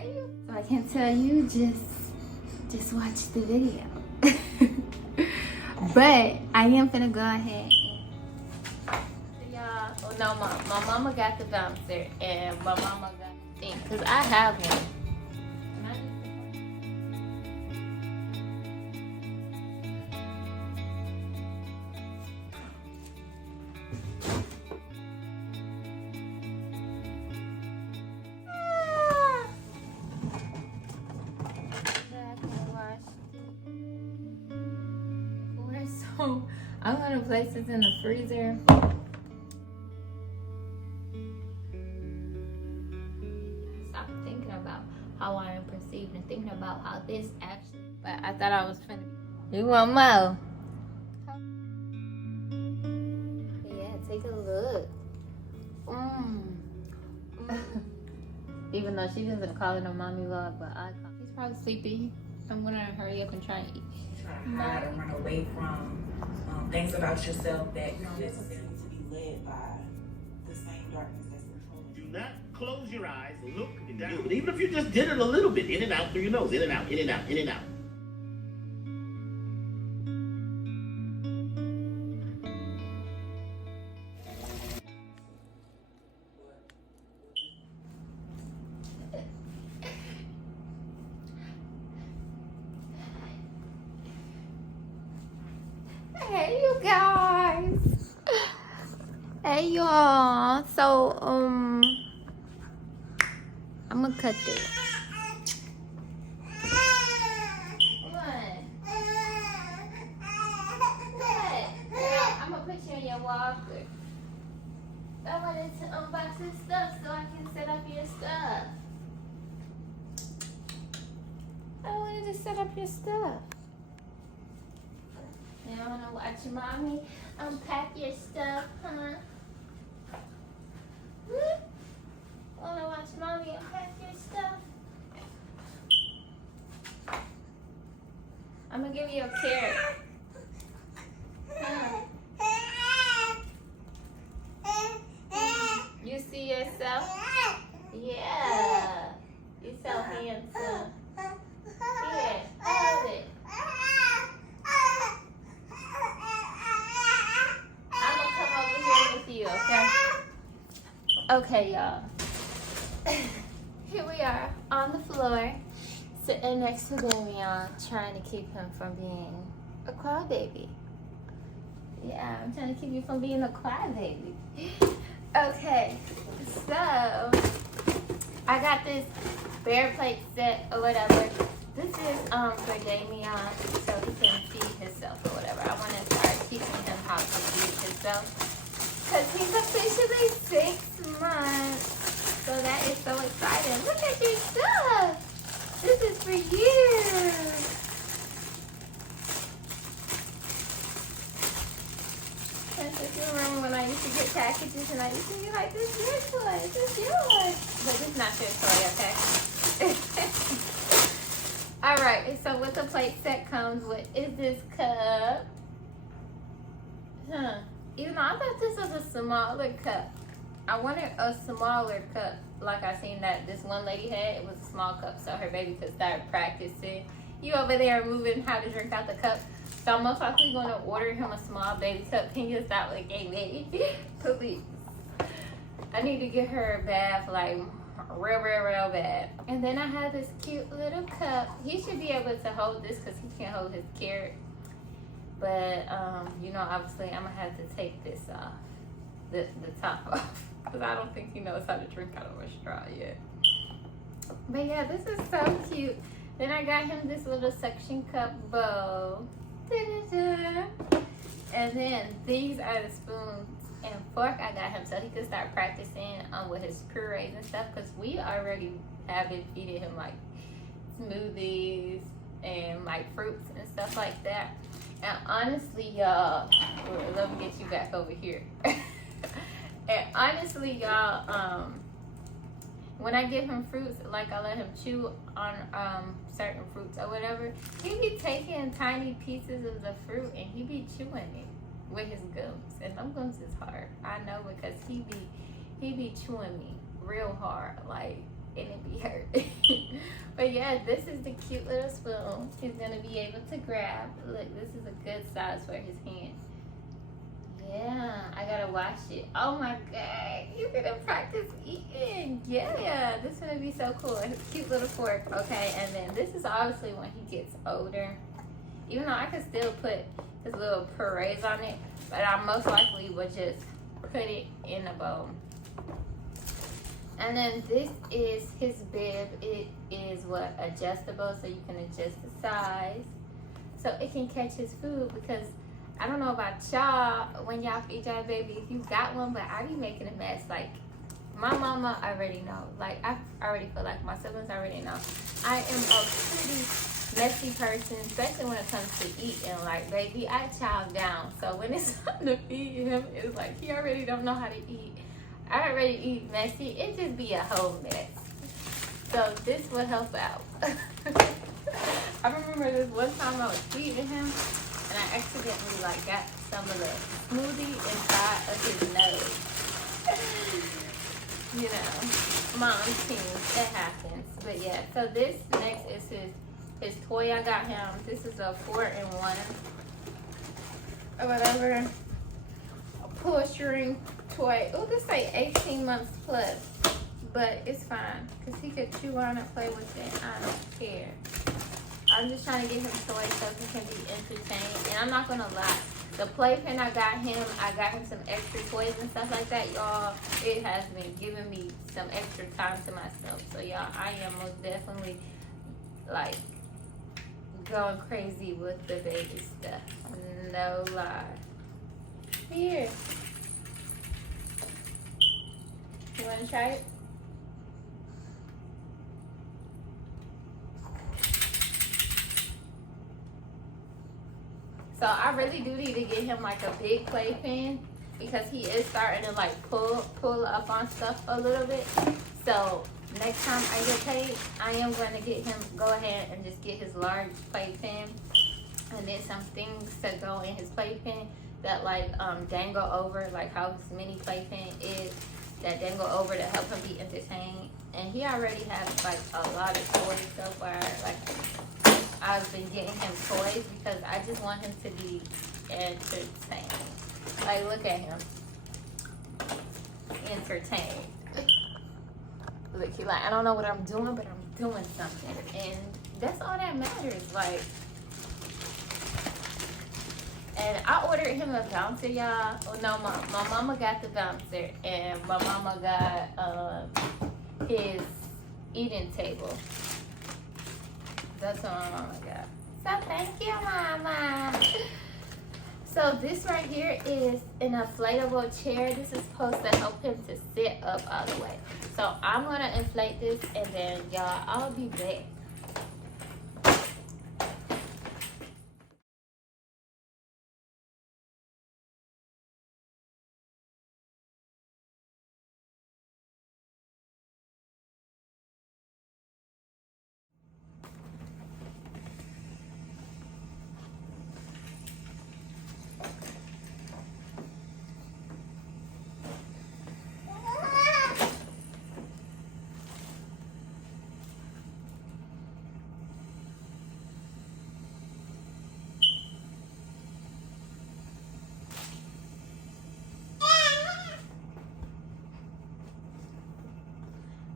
Hey, so I can't tell you, just watch the video. But I am finna go ahead. Y'all, oh no, my mama got the bouncer and my mama got the thing, cause I have one. So I'm gonna place this in the freezer. Stop thinking about how I am perceived and thinking about how this actually. But I thought I was finna. You want more? Yeah, take a look. Even though she doesn't call it a mommy vlog, but I call. She's probably sleepy. I'm gonna hurry up and try and eat. Trying to hide or run away from things about yourself that you don't necessarily need to be led by the same darkness that's controlling you. Do not close your eyes, look down. But even if you just did it a little bit, in and out through your nose, in and out, in and out, in and out. Hey you guys. Hey y'all. So I'm gonna cut this. What? I'm gonna put you in your walker. I wanted to unbox this stuff so I can set up your stuff. I wanted to set up your stuff. You wanna watch mommy unpack your stuff, huh? Wanna watch mommy unpack your stuff? I'm gonna give you a carrot. Huh? You see yourself? Yeah. You're so handsome. Here, hold it. You, okay? Okay, y'all. Here we are on the floor, sitting next to Damian, trying to keep him from being a crybaby. Yeah, I'm trying to keep you from being a crybaby. Okay, so I got this bear plate set or whatever. This is for Damian, so he can feed himself or whatever. I want to start teaching him how to feed himself. Because he's officially 6 months. So that is so exciting. Look at your stuff. This is for you. Princess, you remember when I used to get packages and I used to be like, this is your toy, this is yours. But this is not your toy, okay? Alright, so what the plate set comes with is this cup. Even though I thought this was a smaller cup. I wanted a smaller cup like I seen that this one lady had. It was a small cup so her baby could start practicing. You over there moving how to drink out the cup. So I'm most likely going to order him a small baby cup. Can you stop like, hey baby, please. I need to get her a bath like real bad. And then I have this cute little cup. He should be able to hold this because he can't hold his carrot. But, you know, obviously I'm going to have to take this off, the top off, because I don't think he knows how to drink out of a straw yet. But yeah, this is so cute. Then I got him this little suction cup bowl. Da-da-da. And then these are the spoons and fork I got him so he could start practicing with his purees and stuff, because we already have been feeding him like smoothies and like fruits and stuff like that. And honestly, y'all, let me get you back over here. And honestly, y'all, when I give him fruits, like I let him chew on certain fruits or whatever, he be taking tiny pieces of the fruit and he be chewing it with his gums. And them gums is hard. I know, because he be chewing me real hard, like, and it be hurt. But yeah, this is the cute little spoon he's gonna be able to grab. Look, this is a good size for his hand. Yeah, I gotta wash it. Oh my god, you're gonna practice eating. Yeah, this is gonna be so cool. His cute little fork. Okay, and then this is obviously when he gets older. Even though I could still put his little purees on it, but I most likely would just put it in a bowl. And then this is his bib. It is what, adjustable, so you can adjust the size so it can catch his food. Because I don't know about y'all when y'all feed y'all baby, if you got one, but I be making a mess. Like my mama already know. Like I already feel like my siblings already know. I am a pretty messy person, especially when it comes to eating. Like baby, I chow down. So when it's time to feed him, it's like he already don't know how to eat. I already eat messy. It just be a whole mess. So this will help out. I remember this one time I was feeding him and I accidentally like got some of the smoothie inside of his nose. You know, mom's teens, it happens. But yeah, so this next is his toy I got him. This is a 4-in-1 or whatever. A pull-string toy. Oh, this like 18 months plus, but it's fine because he could chew on it, play with it. I don't care. I'm just trying to get him toys so he can be entertained. And I'm not gonna lie, the playpen I got him some extra toys and stuff like that, y'all. It has been giving me some extra time to myself. So y'all, I am most definitely like going crazy with the baby stuff. No lie. Here. You want to try it? So I really do need to get him like a big playpen because he is starting to like pull up on stuff a little bit. So next time I get paid, I am going to get him, go ahead and just get his large playpen and then some things to go in his playpen that like dangle over, like how his mini playpen is, that dangle over to help him be entertained. And he already has like a lot of toys so far. Like I've been getting him toys because I just want him to be entertained. Like look at him, entertained. Look, he like, I don't know what I'm doing, but I'm doing something, and that's all that matters. Like, and I ordered him a bouncer, y'all. Oh no, my mama got the bouncer, and my mama got his eating table. That's what my mama got. So thank you, mama. So this right here is an inflatable chair. This is supposed to help him to sit up all the way. So I'm gonna inflate this, and then y'all, I'll be back.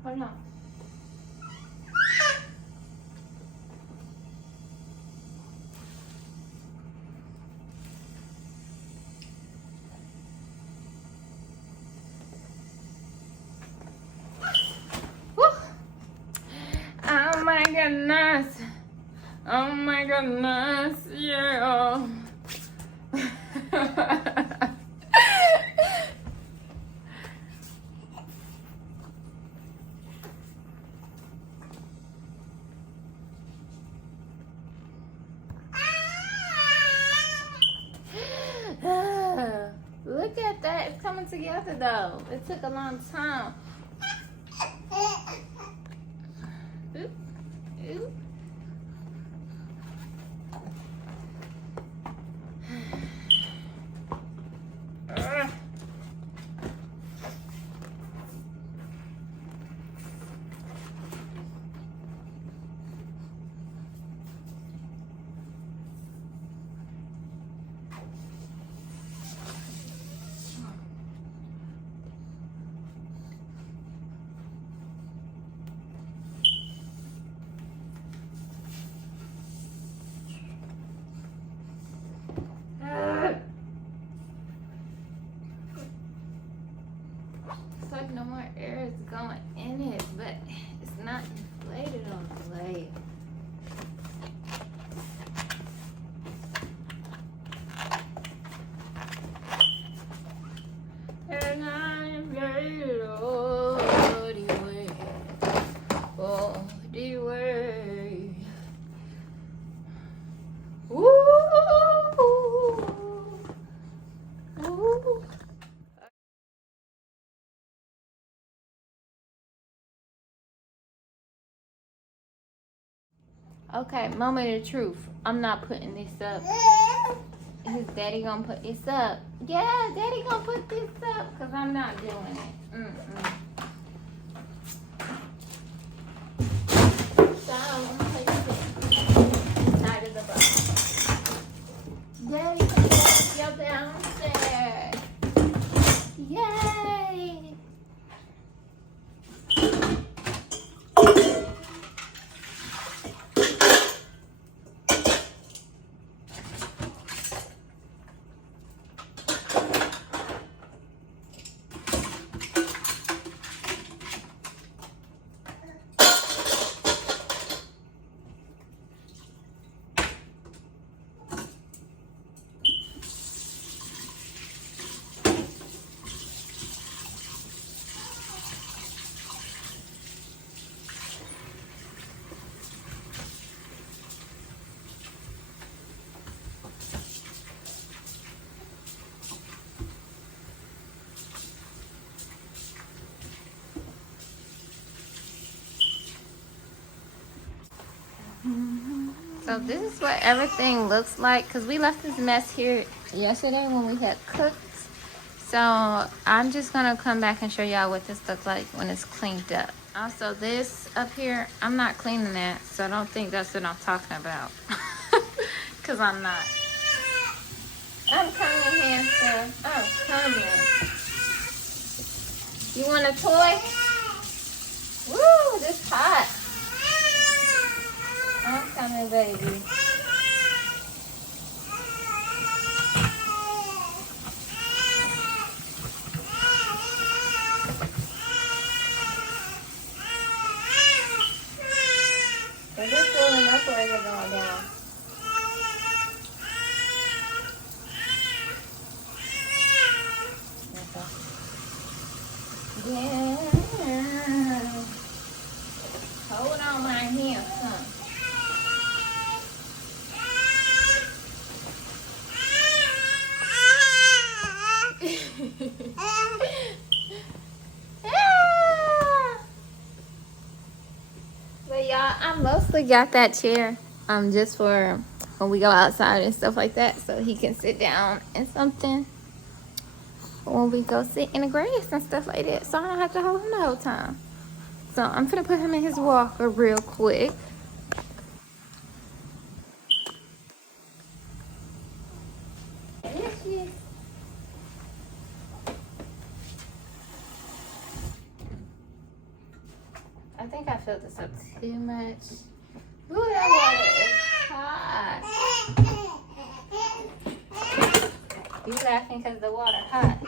Hold on. Woo. Oh my goodness. Oh my goodness. Yeah. Look at that. It's coming together though. It took a long time. Oop. Oop. Okay, moment of truth. I'm not putting this up. His daddy gonna put this up. Yeah, daddy gonna put this up because I'm not doing it. So I'm gonna put this inside of the box. Daddy, put your downstairs. Yay! So this is what everything looks like because we left this mess here yesterday when we had cooked. So I'm just gonna come back and show y'all what this looks like when it's cleaned up. Also this up here, I'm not cleaning that, so don't think that's what I'm talking about. Cause I'm not. I'm coming, hamster. I'm coming. You want a toy? Woo, this hot. I'm coming, baby. Is it filling up or is it going down? Yeah. Hold on, my hand, son. But y'all, I mostly got that chair just for when we go outside and stuff like that, so he can sit down and something when we go sit in the grass and stuff like that, so I don't have to hold him the whole time. So I'm gonna put him in his walker real quick. I think I filled this up too much. Ooh, that water is hot. You laughing because the water hot.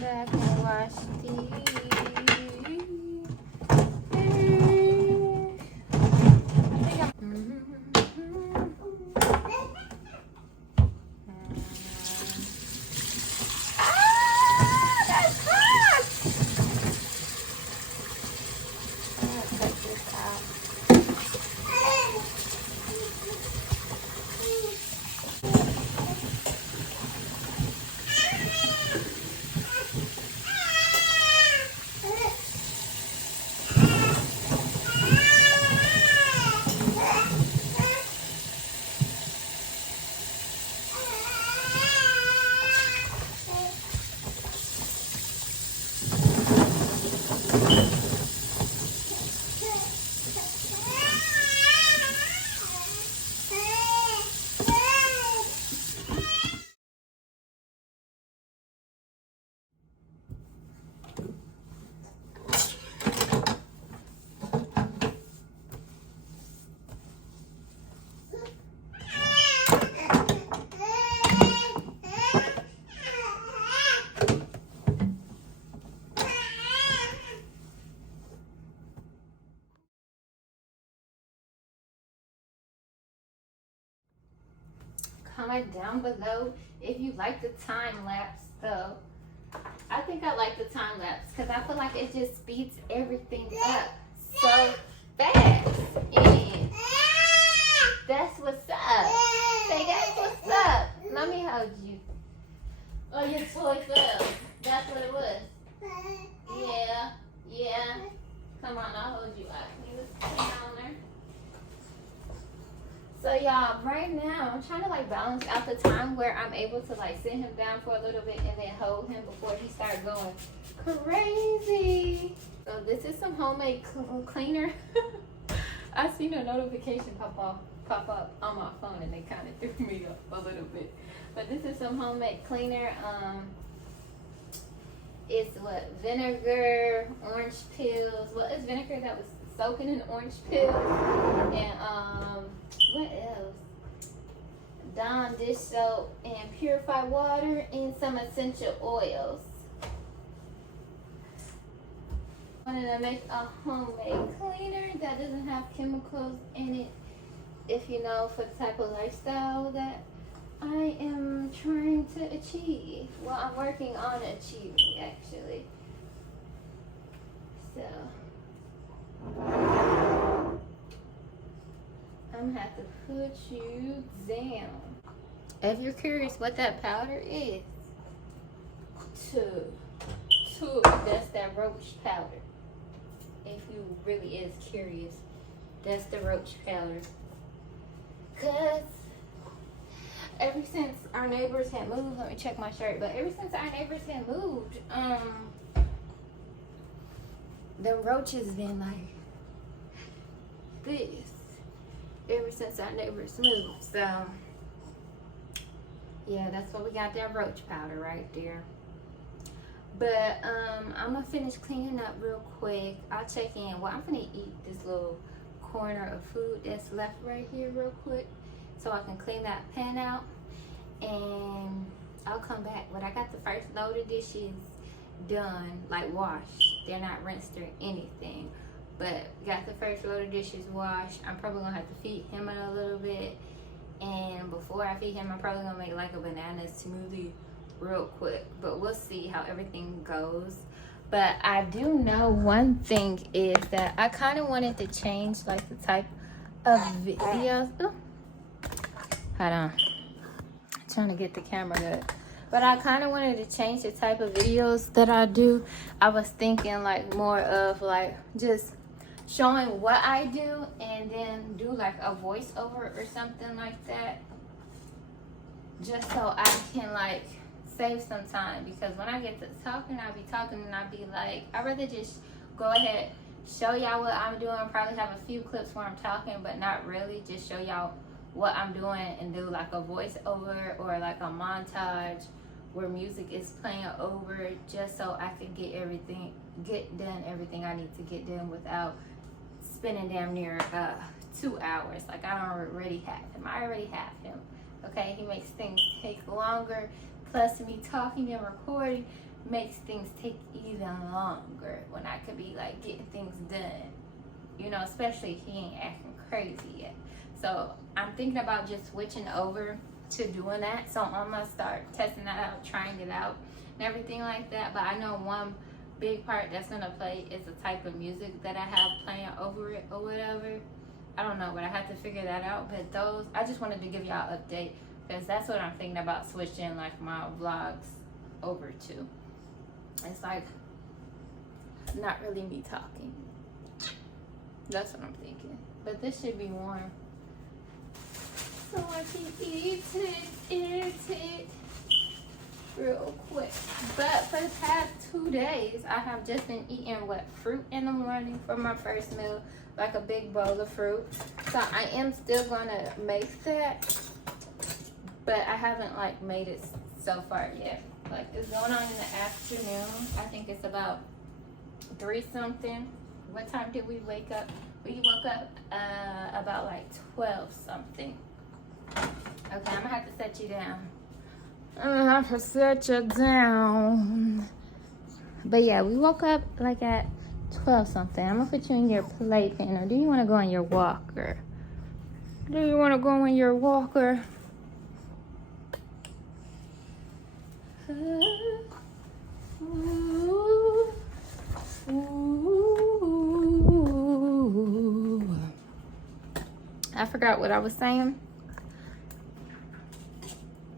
Back and wash these. Comment down below if you like the time lapse though. I think I like the time lapse because I feel like it just speeds everything up so fast. And that's what's up. Say that's what's up. Let me hold you. Oh, your toy fell. That's what it was. Yeah. Yeah. So y'all, right now I'm trying to like balance out the time where I'm able to like sit him down for a little bit and then hold him before he starts going crazy. So this is some homemade cleaner. I seen a notification pop up on my phone and they kind of threw me up a little bit. But this is some homemade cleaner. It's what, vinegar, orange peels. Well, it's vinegar that was soaking in orange peels, and what else? Dawn dish soap and purified water and some essential oils. I wanted to make a homemade cleaner that doesn't have chemicals in it. If you know, for the type of lifestyle that I am trying to achieve. Well, I'm working on achieving actually. So I'm gonna have to put you down. If you're curious what that powder is, that's that roach powder. If you really is curious, that's the roach powder. Cause ever since our neighbors had moved, let me check my shirt, but ever since our neighbors had moved, the roaches been like this ever since our neighbors moved. So yeah, that's what we got, that roach powder right there. But I'm gonna finish cleaning up real quick. I'll check in. Well, I'm gonna eat this little corner of food that's left right here real quick so I can clean that pan out, and I'll come back. But I got the first load of dishes done, like washed. They're not rinsed or anything, but got the first load of dishes washed. I'm probably gonna have to feed him in a little bit, and before I feed him, I'm probably gonna make like a banana smoothie real quick, but we'll see how everything goes. But I do know one thing is that I kind of wanted to change like the type of videos. Ooh. Hold on, I'm trying to get the camera good. But I kind of wanted to change the type of videos that I do. I was thinking like more of like just showing what I do and then do like a voiceover or something like that, just so I can like save some time. Because when I get to talking, I'll be talking and I'll be like, I'd rather just go ahead, show y'all what I'm doing, probably have a few clips where I'm talking, but not really, just show y'all what I'm doing and do like a voiceover or like a montage where music is playing over, just so I can get done everything I need to get done without spending damn near 2 hours. Like I already have him. Okay, he makes things take longer. Plus me talking and recording makes things take even longer when I could be like getting things done. You know, especially if he ain't acting crazy yet. So I'm thinking about just switching over to doing that. So I'm gonna start testing that out, trying it out and everything like that. But I know one big part that's gonna play is the type of music that I have playing over it or whatever. I don't know, but I have to figure that out. But those, I just wanted to give y'all an update because that's what I'm thinking about switching like my vlogs over to. It's like not really me talking. That's what I'm thinking. But this should be warm, so I can eat it real quick. But for the past 2 days, I have just been eating fruit in the morning for my first meal, like a big bowl of fruit. So I am still gonna make that, but I haven't like made it so far yet. Like it's going on in the afternoon. I think it's about 3 something. What time did we wake up? We woke up about like 12 something. Okay, I'm gonna have to set you down. But yeah, we woke up like at 12 something. I'm gonna put you in your playpen, or do you wanna go on your walker? Do you wanna go on your walker? I forgot what I was saying.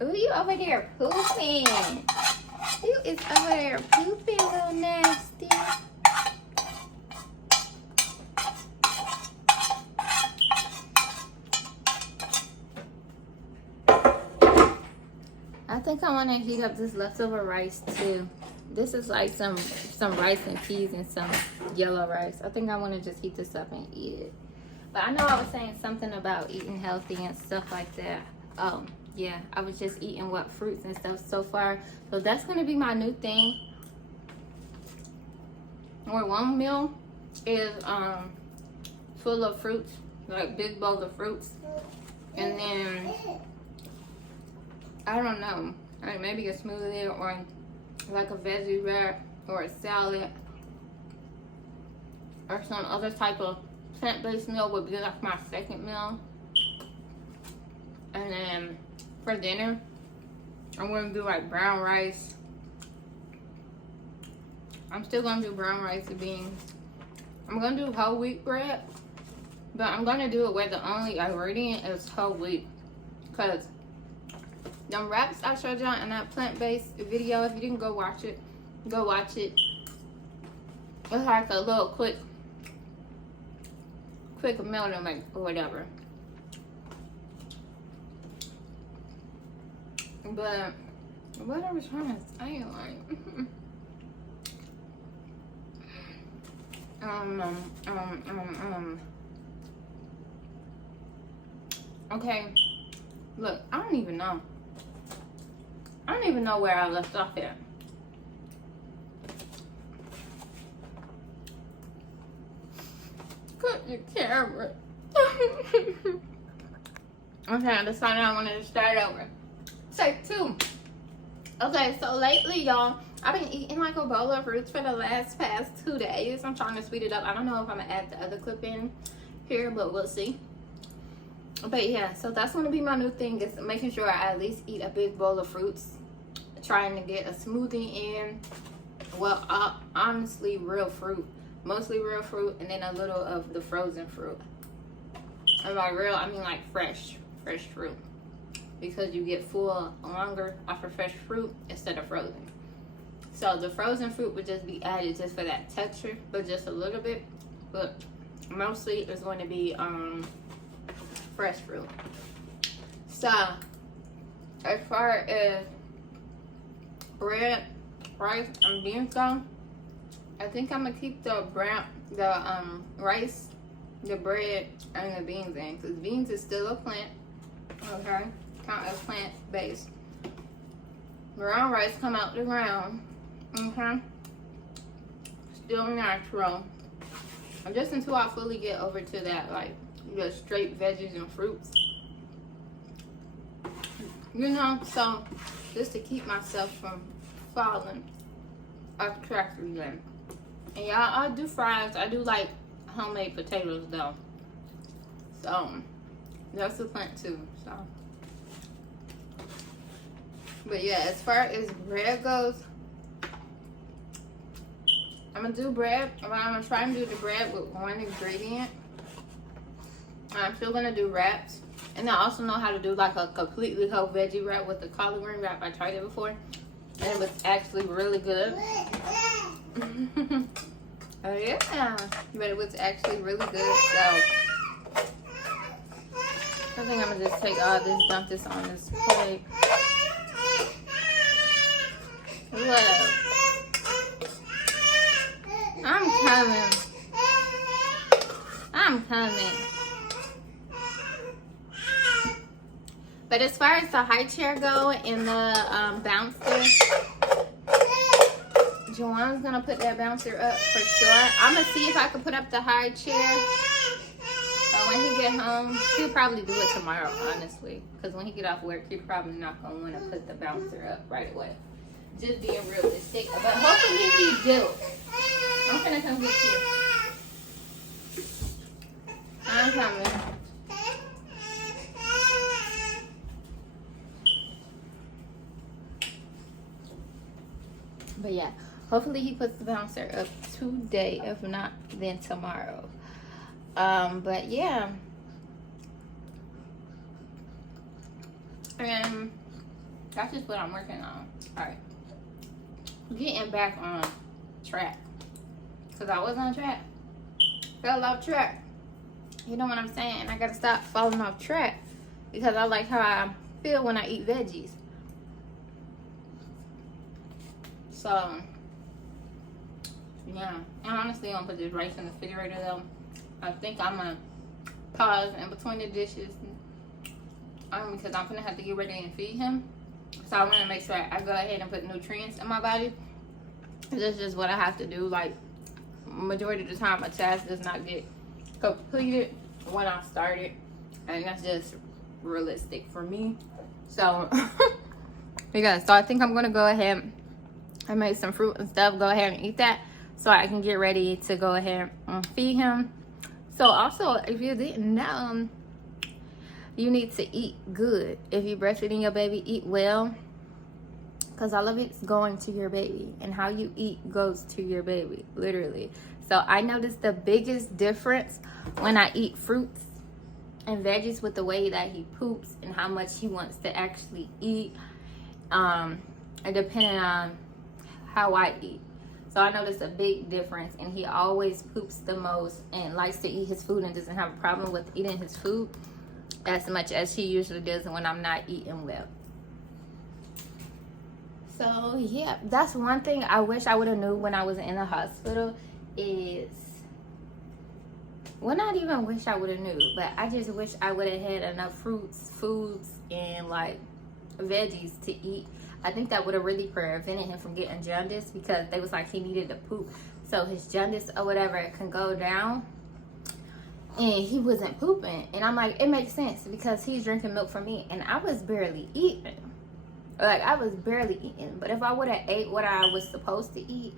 Ooh, you over there pooping. You is over there pooping, little nasty. want to heat up this leftover rice too. This is like some rice and peas and some yellow rice. I think I want to just heat this up and eat it. But I know I was saying something about eating healthy and stuff like that. Yeah, I was just eating what fruits and stuff so far. So that's going to be my new thing. Or one meal is full of fruits, like big bowl of fruits. And then, I don't know, like maybe a smoothie or like a veggie wrap or a salad or some other type of plant-based meal would be like my second meal. And then for dinner, I'm going to do like brown rice. I'm still going to do brown rice and beans. I'm going to do whole wheat bread, but I'm going to do it where the only ingredient is whole wheat. Because them wraps I showed y'all in that plant-based video, if you didn't go watch it, go watch it. It's like a little quick meal to make or whatever. But what I was trying to say, like, okay, look, I don't even know where I left off at. Cut your camera. Okay, I decided I wanted to start over. Take 2. Okay, so lately, y'all, I've been eating like a bowl of fruits for the past 2 days. I'm trying to speed it up. I don't know if I'm gonna add the other clip in here, but we'll see. But yeah, so that's gonna be my new thing, is making sure I at least eat a big bowl of fruits. Trying to get a smoothie in. Well, honestly, real fruit. Mostly real fruit, and then a little of the frozen fruit. And by real, I mean like fresh fruit. Because you get full longer off of fresh fruit instead of frozen. So the frozen fruit would just be added just for that texture, but just a little bit. But mostly it's going to be fresh fruit. So as far as bread, rice, and beans go, I think I'm gonna keep the rice, the bread, and the beans in, because beans is still a plant. Okay, count as plant based. Brown rice come out the ground. Okay, still natural. And just until I fully get over to that, like the straight veggies and fruits, you know. So just to keep myself from falling off track again. And y'all, I do fries. I do like homemade potatoes though. So that's a plant too. So, but yeah, as far as bread goes, I'm gonna do bread. I'm gonna try and do the bread with one ingredient. I'm still gonna do wraps, and I also know how to do like a completely whole veggie wrap with the collard green wrap. I tried it before, and it was actually really good. Oh yeah, but it was actually really good. So I think I'm gonna just take all this, dump this on this plate. Look, I'm coming. But as far as the high chair go and the bouncer, Joanne's gonna put that bouncer up for sure. I'm gonna see if I can put up the high chair. But when he get home, he'll probably do it tomorrow, honestly. Because when he get off work, he's probably not gonna want to put the bouncer up right away. Just being realistic. But hopefully he do. I'm gonna come get you. I'm coming. But yeah, hopefully he puts the bouncer up today. If not, then tomorrow. But yeah. And that's just what I'm working on. Alright. Getting back on track. Because I was on track. Fell off track. You know what I'm saying? I gotta stop falling off track. Because I like how I feel when I eat veggies. So yeah, and honestly, I'm gonna put this rice in the refrigerator though. I think I'm gonna pause in between the dishes because I'm gonna have to get ready and feed him. So I want to make sure I go ahead and put nutrients in my body. That's just what I have to do. Like, majority of the time, a task does not get completed when I started, and that's just realistic for me. So yeah, so I think I'm gonna go ahead and make some fruit and stuff, go ahead and eat that so I can get ready to go ahead and feed him. So also, if you didn't know, you need to eat good. If you're breastfeeding your baby, eat well, because all of it's going to your baby, and how you eat goes to your baby, literally. So I noticed the biggest difference when I eat fruits and veggies with the way that he poops and how much he wants to actually eat, and depending on how I eat. So I noticed a big difference, and he always poops the most and likes to eat his food and doesn't have a problem with eating his food as much as he usually does when I'm not eating well. So yeah, that's one thing I wish I would have knew when I was in the hospital is, well, not even wish I would have knew, but I just wish I would have had enough fruits, foods, and like veggies to eat. I think that would have really prevented him from getting jaundice, because they was like he needed to poop so his jaundice or whatever can go down, and he wasn't pooping. And I'm like, it makes sense because he's drinking milk from me and I was barely eating. Like, I was barely eating. But if I would have ate what I was supposed to eat,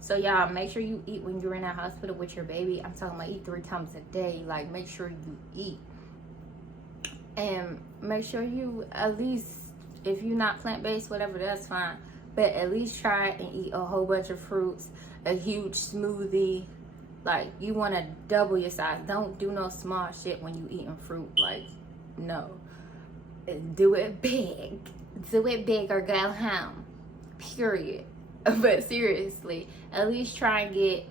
so y'all, make sure you eat when you're in that hospital with your baby. I'm talking about eat 3 times a day. Like, make sure you eat, and make sure you at least, if you're not plant-based, whatever, that's fine, but at least try and eat a whole bunch of fruits, a huge smoothie. Like, you want to double your size. Don't do no small shit when you eating fruit. Like, no, do it big. Do it big or go home, period. But seriously, at least try and get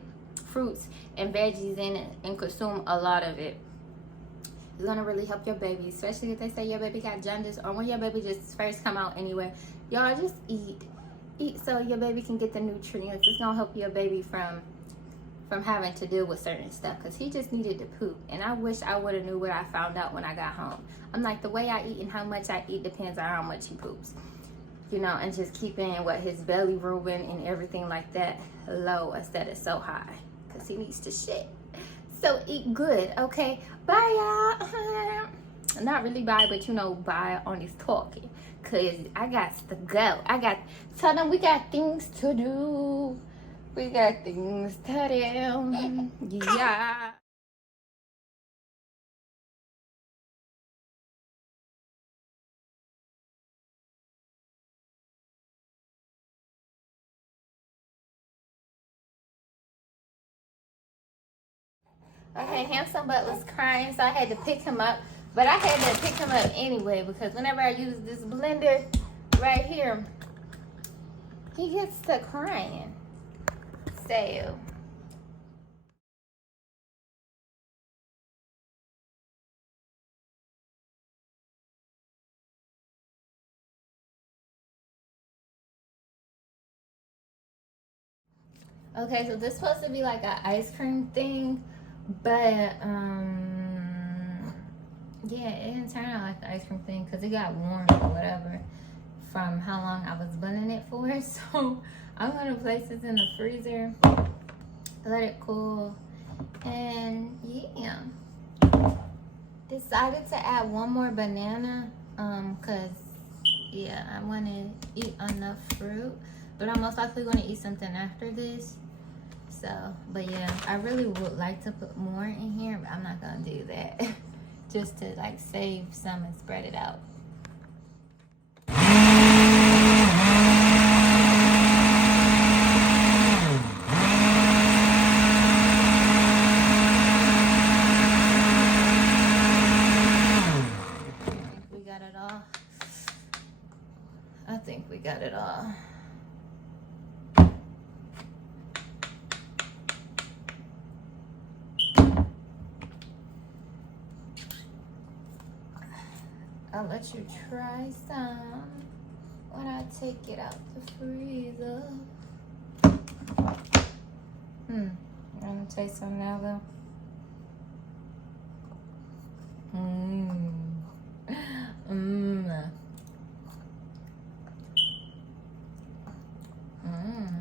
fruits and veggies in it and consume a lot of it. It's gonna really help your baby, especially if they say your baby got jaundice, or when your baby just first come out anyway. Y'all just eat so your baby can get the nutrients. It's gonna help your baby from having to deal with certain stuff, because he just needed to poop. And I wish I would have knew what I found out when I got home. I'm like, the way I eat and how much I eat depends on how much he poops, you know, and just keeping what his belly rubbing and everything like that low instead of so high, because he needs to shit. So eat good, okay? Bye, y'all. Not really bye, but you know, bye on this talking, because I got to go. Tell them we got things to do. We got things to do. Yeah. Okay, Handsome Butt was crying, so I had to pick him up. But I had to pick him up anyway, because whenever I use this blender right here, he gets to crying. So okay, so this is supposed to be like an ice cream thing, but yeah, it didn't turn out like the ice cream thing because it got warm or whatever from how long I was blending it for. So I'm gonna place this in the freezer, let it cool, and yeah. Decided to add one more banana, cause yeah, I want to eat enough fruit, but I'm most likely going to eat something after this. So, but yeah, I really would like to put more in here, but I'm not gonna do that. Just to like save some and spread it out. We got it all. I think we got it all. I'll let you try some when I take it out the freezer. want to taste some now, though? Mmm. Mmm. Mmm.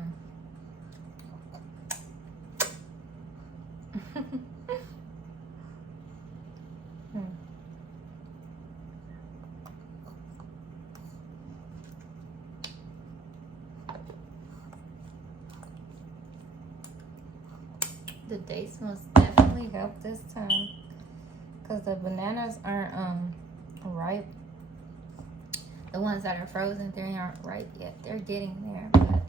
The dates must definitely help this time, because the bananas aren't ripe. The ones that are frozen, they aren't ripe yet. They're getting there, but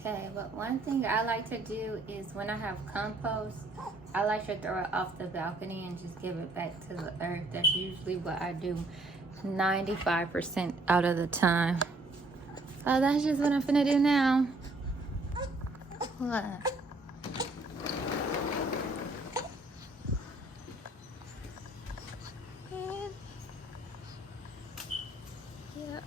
okay. But one thing I like to do is when I have compost, I like to throw it off the balcony and just give it back to the earth. That's usually what I do 95% out of the time. Oh, that's just what I'm finna do now. What? Yeah.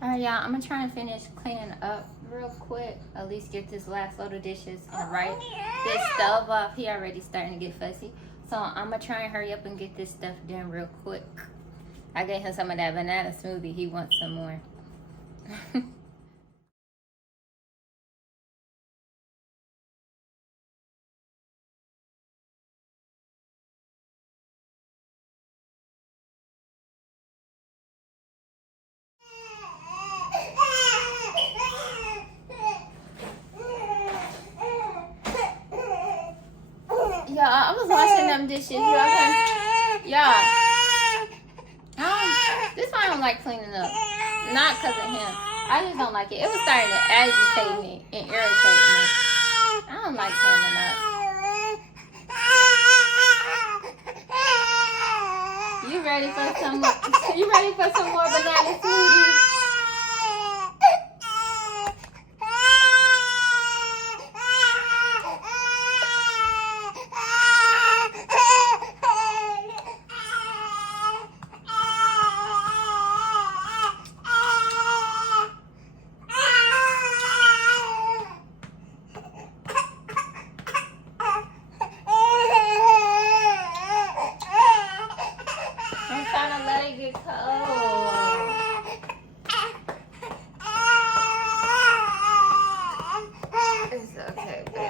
Alright, y'all, I'm gonna try and finish cleaning up real quick. At least get this last load of dishes and right this stove off. He already starting to get fussy. So I'm gonna try and hurry up and get this stuff done real quick. I gave him some of that banana smoothie. He wants some more. Yeah, I was washing them dishes. Yeah. This why I don't like cleaning up. Not because of him. I just don't like it. It was starting to agitate me and irritate me. I don't like cleaning up. You ready for some more? You ready for some more banana smoothies? I'm trying to let it get cold. It's okay, baby.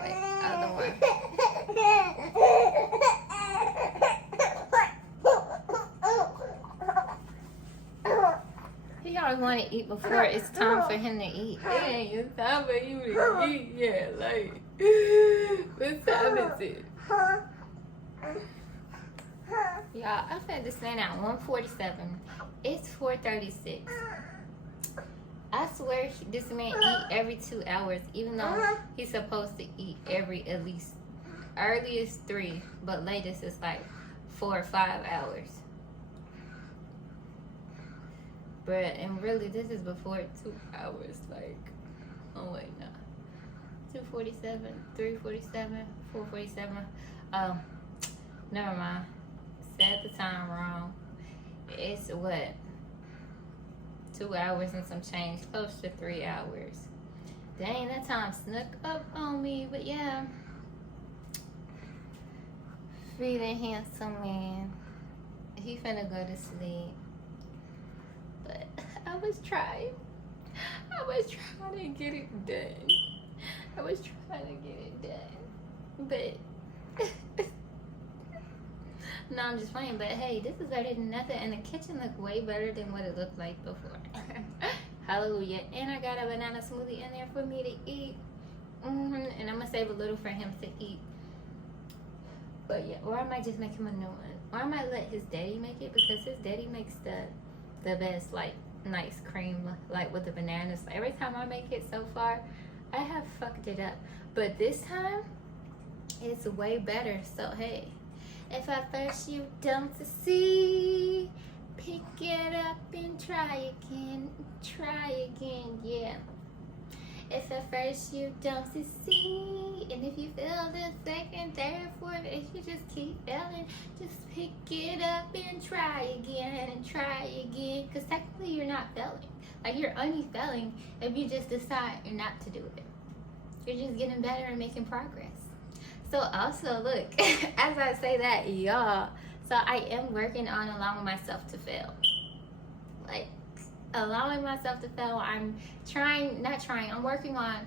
Wait, other one. He always want to eat before it's time for him to eat. It ain't it's time for you to eat yet. Like, what time is it? Y'all, I fed this man at 1:47. It's 4:36. I swear this man eat every 2 hours, even though he's supposed to eat every at least earliest 3, but latest is like 4 or 5 hours. Bruh, and really this is before 2 hours. Like, oh wait, no. 2:47, 3:47, 4:47. Oh, never mind. Said the time wrong. It's what? 2 hours and some change, close to 3 hours. Dang, that time snuck up on me, but yeah. Feeling handsome man. He finna go to sleep. But I was trying to get it done. I was trying to get it done. But no, I'm just playing. But hey, this is better than nothing. And the kitchen looked way better than what it looked like before. Hallelujah. And I got a banana smoothie in there for me to eat. And I'm going to save a little for him to eat. But yeah, or I might just make him a new one. Or I might let his daddy make it, because his daddy makes the best, like, nice cream, like with the bananas. Every time I make it so far, I have fucked it up. But this time, it's way better. So hey, if at first you don't succeed, pick it up and try again, yeah. If at first you don't succeed, and if you feel the second and third, fourth, if you just keep failing, just pick it up and try again and try again. Because technically you're not failing. Like, you're only failing if you just decide not to do it. You're just getting better and making progress. So also, look, as I say that, y'all, so I am working on allowing myself to fail. Like, allowing myself to fail. I'm working on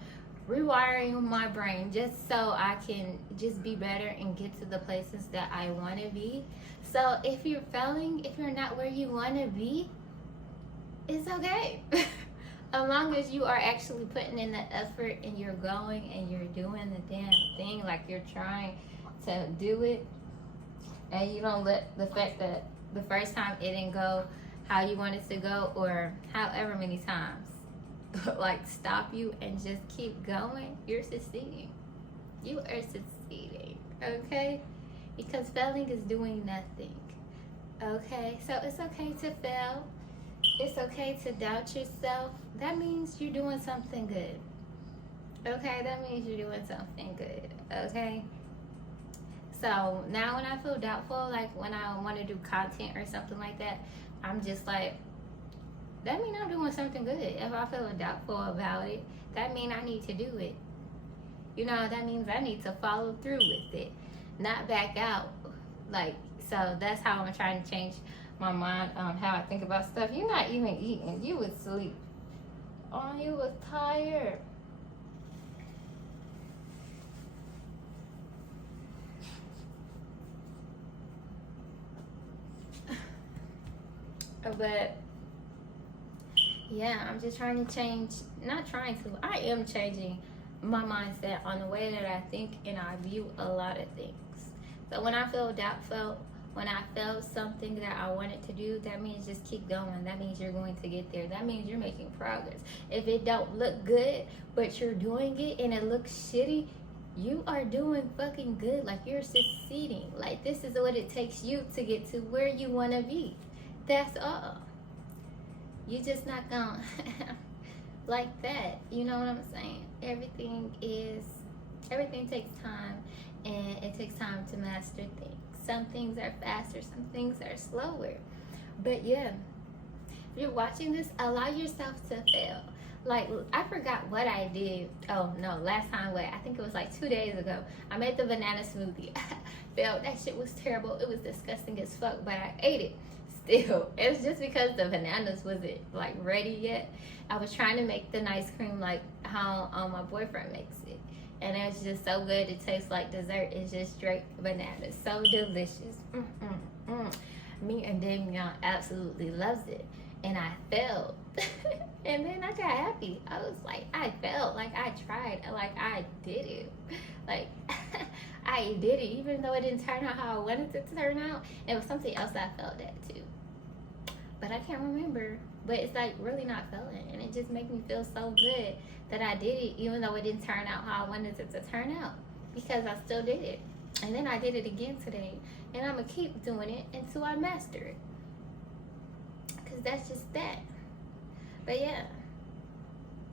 rewiring my brain just so I can just be better and get to the places that I want to be. So if you're failing, if you're not where you want to be, it's okay. As long as you are actually putting in the effort and you're going and you're doing the damn thing, like you're trying to do it, and you don't let the fact that the first time it didn't go how you want it to go, or however many times, like, stop you and just keep going, you're succeeding. You are succeeding, okay? Because failing is doing nothing, okay? So it's okay to fail. It's okay to doubt yourself. That means you're doing something good. Okay, that means you're doing something good. Okay. So now when I feel doubtful, like when I want to do content or something like that, I'm just like, that means I'm doing something good. If I feel doubtful about it, that means I need to do it. You know, that means I need to follow through with it, not back out. Like, so that's how I'm trying to change my mind on how I think about stuff. You're not even eating. You was asleep. Oh, you was tired. But yeah, I'm just trying to change. Not trying to. I am changing my mindset on the way that I think and I view a lot of things. So when I feel doubtful, when I felt something that I wanted to do, that means just keep going. That means you're going to get there. That means you're making progress. If it don't look good, but you're doing it and it looks shitty, you are doing fucking good. Like, you're succeeding. Like, this is what it takes you to get to where you want to be. That's all. You just not gonna like that. You know what I'm saying? Everything takes time, and it takes time to master things. Some things are faster, some things are slower. But yeah, if you're watching this, allow yourself to fail. Like, I forgot what I did. Oh no, last time, I think it was like 2 days ago. I made the banana smoothie. Failed. That shit was terrible. It was disgusting as fuck, but I ate it still. It was just because the bananas wasn't like ready yet. I was trying to make the nice cream like how my boyfriend makes it. And it's just so good. It tastes like dessert. It's just straight bananas. So delicious. Me and Damian absolutely loves it. And I failed. And then I got happy. I was like, I failed. Like, I tried. Like, I did it. Like, I did it. Even though it didn't turn out how I wanted it to turn out. It was something else I failed at too. But I can't remember. But it's like really not failing. And it just makes me feel so good that I did it, even though it didn't turn out how I wanted it to turn out, because I still did it. And then I did it again today, and I'm gonna keep doing it until I master it, because that's just that. But yeah,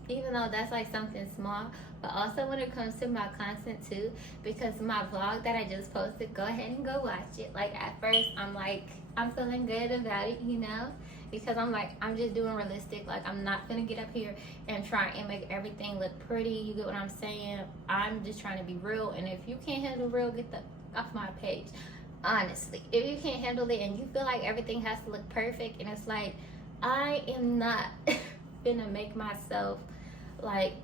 even though that's like something small, but also when it comes to my content too, because my vlog that I just posted, go ahead and go watch it. Like, at first I'm like, I'm feeling good about it, you know, because I'm like, I'm just doing realistic. Like, I'm not gonna get up here and try and make everything look pretty. You get what I'm saying? I'm just trying to be real. And if you can't handle real, get the off my page. Honestly, if you can't handle it and you feel like everything has to look perfect, and it's like, I am not gonna make myself like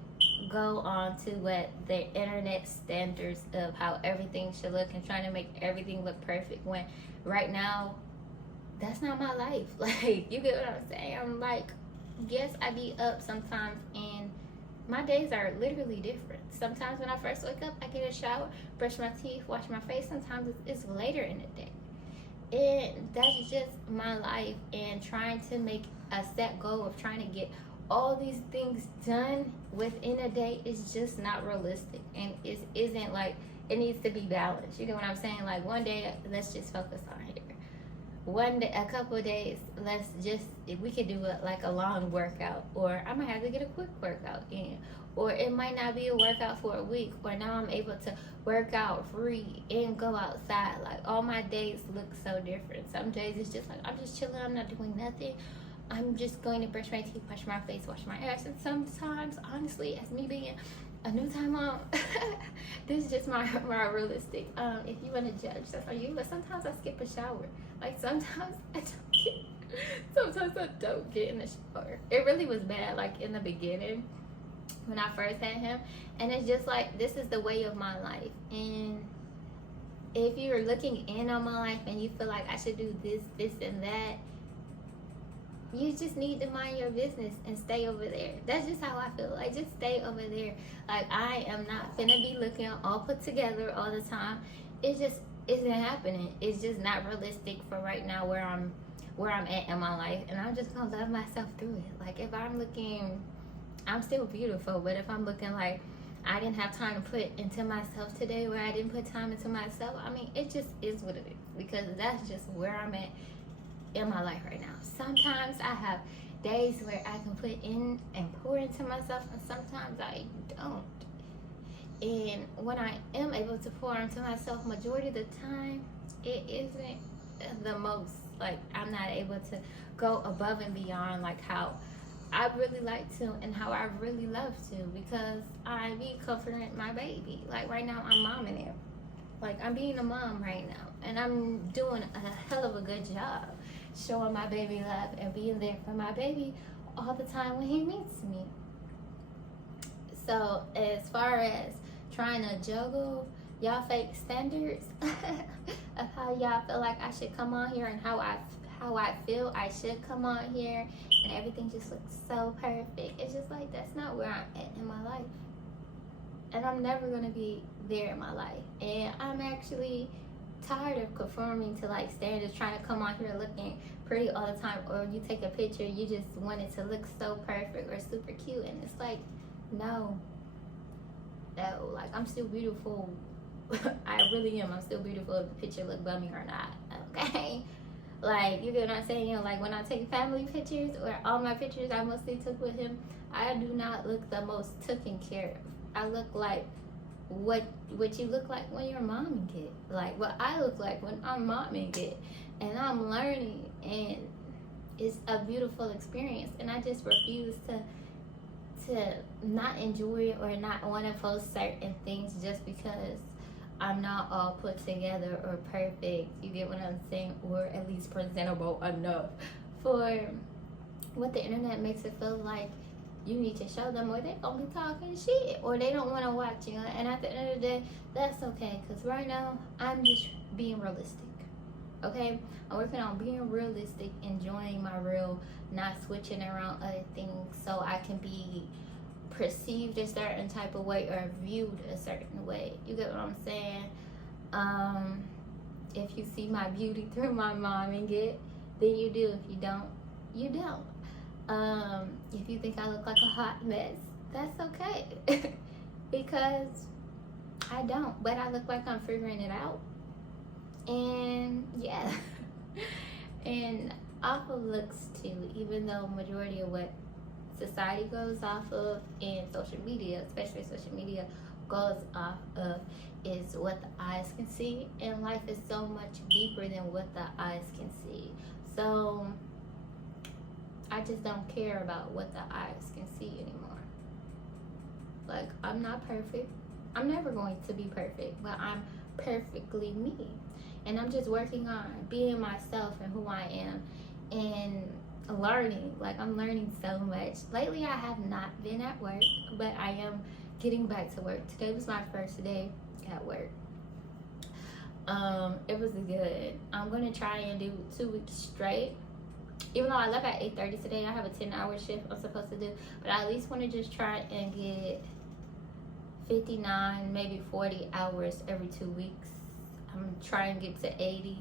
go on to what the internet standards of how everything should look and trying to make everything look perfect, when right now that's not my life. Like, you get what I'm saying? I'm like, yes, I be up sometimes, and my days are literally different. Sometimes when I first wake up, I get a shower, brush my teeth, wash my face. Sometimes it's later in the day. And that's just my life. And trying to make a set goal of trying to get all these things done within a day is just not realistic. And it isn't like, it needs to be balanced. You get what I'm saying? Like, one day, let's just focus on here. one day, a couple of days, let's just, if we could do it like a long workout, or I might have to get a quick workout in, or it might not be a workout for a week, or now I'm able to work out free and go outside. Like all my days look so different. Some days it's just like I'm just chilling, I'm not doing nothing. I'm just going to brush my teeth, wash my face, wash my ass. And sometimes, honestly, as me being a new time mom, this is just my realistic. If you want to judge, that's on you. But sometimes I skip a shower. Like sometimes I don't get in the shower. It really was bad, like in the beginning when I first had him. And it's just like, this is the way of my life. And if you're looking in on my life and you feel like I should do this, and that, you just need to mind your business and stay over there. That's just how I feel. Like, just stay over there. Like, I am not finna be looking all put together all the time. It just isn't happening. It's just not realistic for right now where I'm at in my life. And I'm just gonna love myself through it. Like, if I'm looking, I'm still beautiful, but if I'm looking like I didn't have time to put into myself today, where I didn't put time into myself, I mean, it just is what it is. Because that's just where I'm at in my life right now. Sometimes I have days where I can put in and pour into myself, and sometimes I don't. And when I am able to pour into myself, majority of the time, it isn't the most. Like, I'm not able to go above and beyond like how I really like to and how I really love to, because I be comforting my baby. Like right now, I'm momming him. Like, I'm being a mom right now, and I'm doing a hell of a good job showing my baby love and being there for my baby all the time when he needs me. So as far as trying to juggle y'all fake standards of how y'all feel like I should come on here, and how I feel I should come on here, and everything just looks so perfect, it's just like, that's not where I'm at in my life. And I'm never gonna be there in my life. And I'm actually tired of conforming to like standards, trying to come on here looking pretty all the time, or you take a picture, you just want it to look so perfect or super cute, and it's like, no, like, I'm still beautiful. I really am. I'm still beautiful if the picture look bummy or not, okay? Like, you get what I'm saying? You know, like when I take family pictures, or all my pictures I mostly took with him, I do not look the most taken care of. I look like what you look like when you're momming it, like what I look like when I'm momming it, and I'm learning, and it's a beautiful experience, and I just refuse to not enjoy it or not want to post certain things just because I'm not all put together or perfect. You get what I'm saying? Or at least presentable enough for what the internet makes it feel like you need to show them, or they gonna be talking shit, or they don't want to watch you. And at the end of the day, that's okay, because right now I'm just being realistic. Okay, I'm working on being realistic, enjoying my real, not switching around other things so I can be perceived a certain type of way or viewed a certain way. You get what I'm saying? If you see my beauty through my momming it, then you do. If you don't, you don't. If you think I look like a hot mess, that's okay. Because I don't, but I look like I'm figuring it out. And yeah. And off of looks too, even though majority of what society goes off of, and social media, especially social media, goes off of is what the eyes can see, and life is so much deeper than what the eyes can see. So I just don't care about what the eyes can see anymore. Like, I'm not perfect. I'm never going to be perfect, but I'm perfectly me. And I'm just working on being myself and who I am, and learning. Like, I'm learning so much. Lately, I have not been at work, but I am getting back to work. Today was my first day at work. It was good. I'm going to try and do 2 weeks straight. Even though I left at 8:30 today, I have a 10-hour shift I'm supposed to do, but I at least want to just try and get 59, maybe 40 hours every 2 weeks. I'm trying to get to 80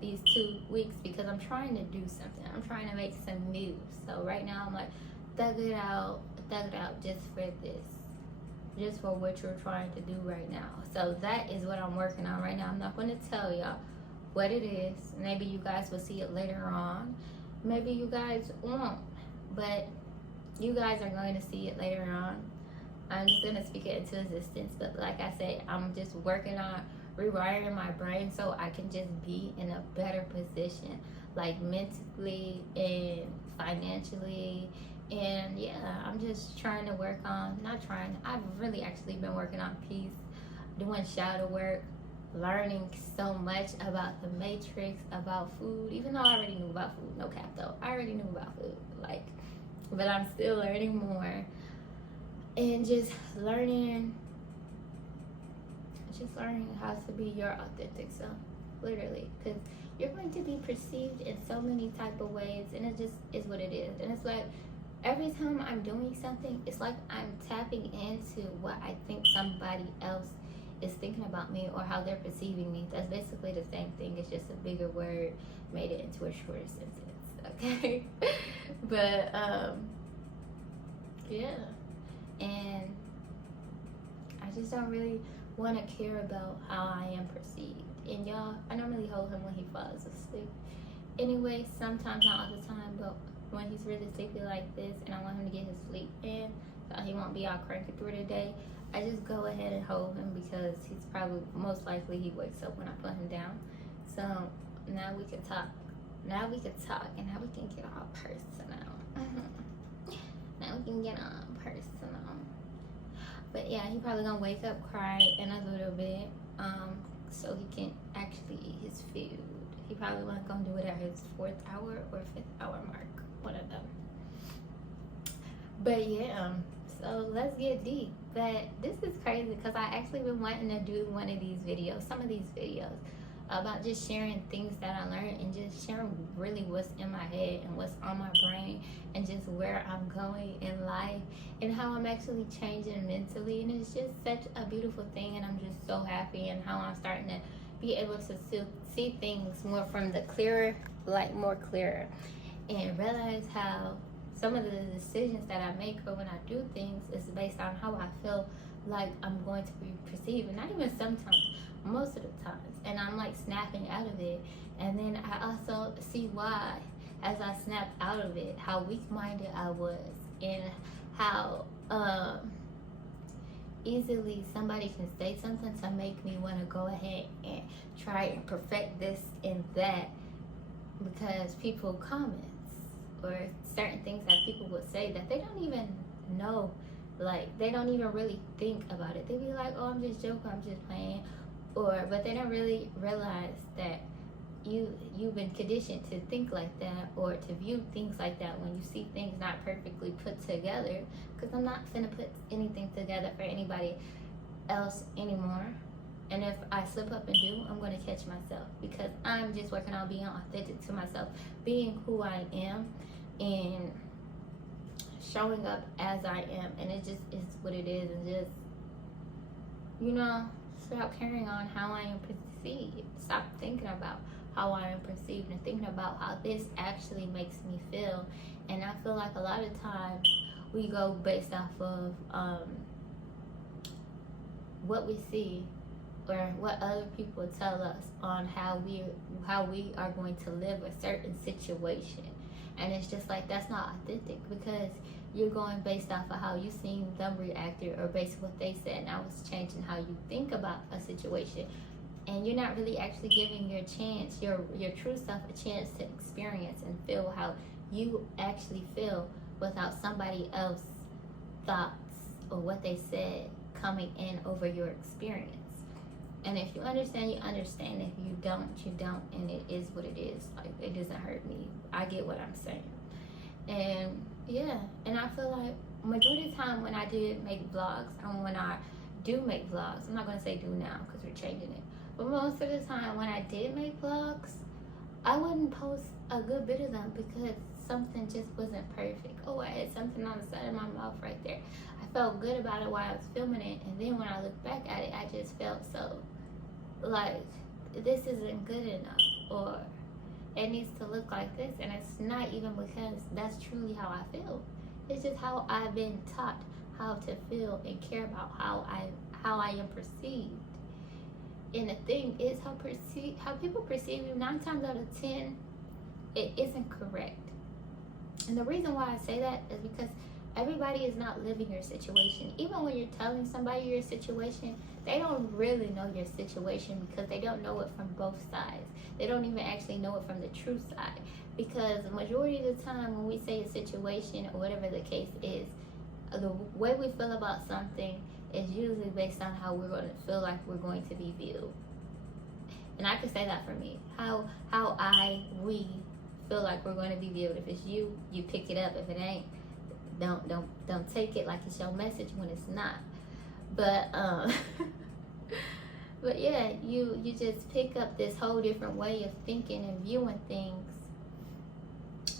these 2 weeks because I'm trying to do something. I'm trying to make some moves. So right now I'm like, thug it out just for this. Just for what you're trying to do right now. So that is what I'm working on right now. I'm not going to tell y'all what it is. Maybe you guys will see it later on. Maybe you guys won't. But you guys are going to see it later on. I'm just going to speak it into existence. But like I said, I'm just working on rewiring my brain so I can just be in a better position, like mentally and financially. And yeah, I'm just trying to work on, not trying, I've really actually been working on peace, doing shadow work, learning so much about the matrix, about food, even though I already knew about food. No cap though, I already knew about food, like, but I'm still learning more. And just learning how to be your authentic self, literally, because you're going to be perceived in so many type of ways, and it just is what it is. And it's like every time I'm doing something, it's like I'm tapping into what I think somebody else is thinking about me or how they're perceiving me. That's basically the same thing. It's just a bigger word made it into a shorter sentence, okay? But yeah, and I just don't really want to care about how I am perceived. And y'all, I normally hold him when he falls asleep. Anyway, sometimes, not all the time, but when he's really sleepy like this and I want him to get his sleep in so he won't be all cranky through the day, I just go ahead and hold him because he's probably, most likely he wakes up when I put him down. So now we can talk. Now we can talk and now we can get all personal. Now we can get all personal. But yeah, he probably gonna wake up, cry in a little bit, so he can actually eat his food. He probably not gonna do it at his 4th hour or 5th hour mark, one of them. But yeah, so let's get deep. But this is crazy because I actually been wanting to do one of these videos, some of these videos, about just sharing things that I learned and just sharing really what's in my head and what's on my brain and just where I'm going in life and how I'm actually changing mentally. And it's just such a beautiful thing, and I'm just so happy, and how I'm starting to be able to see things more from the clearer, like more clearer, and realize how some of the decisions that I make or when I do things is based on how I feel like I'm going to be perceived. And not even sometimes, most of the times. And I'm like snapping out of it. And then I also see why, as I snapped out of it, how weak-minded I was, and how easily somebody can say something to make me want to go ahead and try and perfect this and that, because people comments or certain things that people would say that they don't even know, like they don't even really think about it. They be like, oh, I'm just joking, I'm just playing, but they don't really realize that you've been conditioned to think like that or to view things like that when you see things not perfectly put together, because I'm not finna put anything together for anybody else anymore. And if I slip up and do, I'm going to catch myself, because I'm just working on being authentic to myself, being who I am and showing up as I am. And it just is what it is. And just, stop carrying on how I am perceived. Stop thinking about how I am perceived and thinking about how this actually makes me feel. And I feel like a lot of times we go based off of what we see or what other people tell us on how we are going to live a certain situation. And it's just like, that's not authentic, because you're going based off of how you seen them reacted or based on what they said. Now it's changing how you think about a situation. And you're not really actually giving your true self a chance to experience and feel how you actually feel without somebody else's thoughts or what they said coming in over your experience. And if you understand, you understand. If you don't, you don't. And it is what it is. Like, it doesn't hurt me. I get what I'm saying. And yeah, and I feel like majority of the time when I did make vlogs, and when I do make vlogs, I'm not going to say do now because we're changing it, but most of the time when I did make vlogs, I wouldn't post a good bit of them because something just wasn't perfect. Oh, I had something on the side of my mouth right there. I felt good about it while I was filming it, and then when I look back at it, I just felt so like this isn't good enough, or it needs to look like this. And it's not even because that's truly how I feel. It's just how I've been taught how to feel and care about how I am perceived. And the thing is, how people perceive you, 9 times out of 10, it isn't correct. And the reason why I say that is because everybody is not living your situation. Even when you're telling somebody your situation, they don't really know your situation because they don't know it from both sides. They don't even actually know it from the true side. Because the majority of the time when we say a situation or whatever the case is, the way we feel about something is usually based on how we're going to feel like we're going to be viewed. And I can say that for me. We feel like we're going to be viewed. If it's you, you pick it up. If it ain't, don't take it like it's your message when it's not. But but yeah, you just pick up this whole different way of thinking and viewing things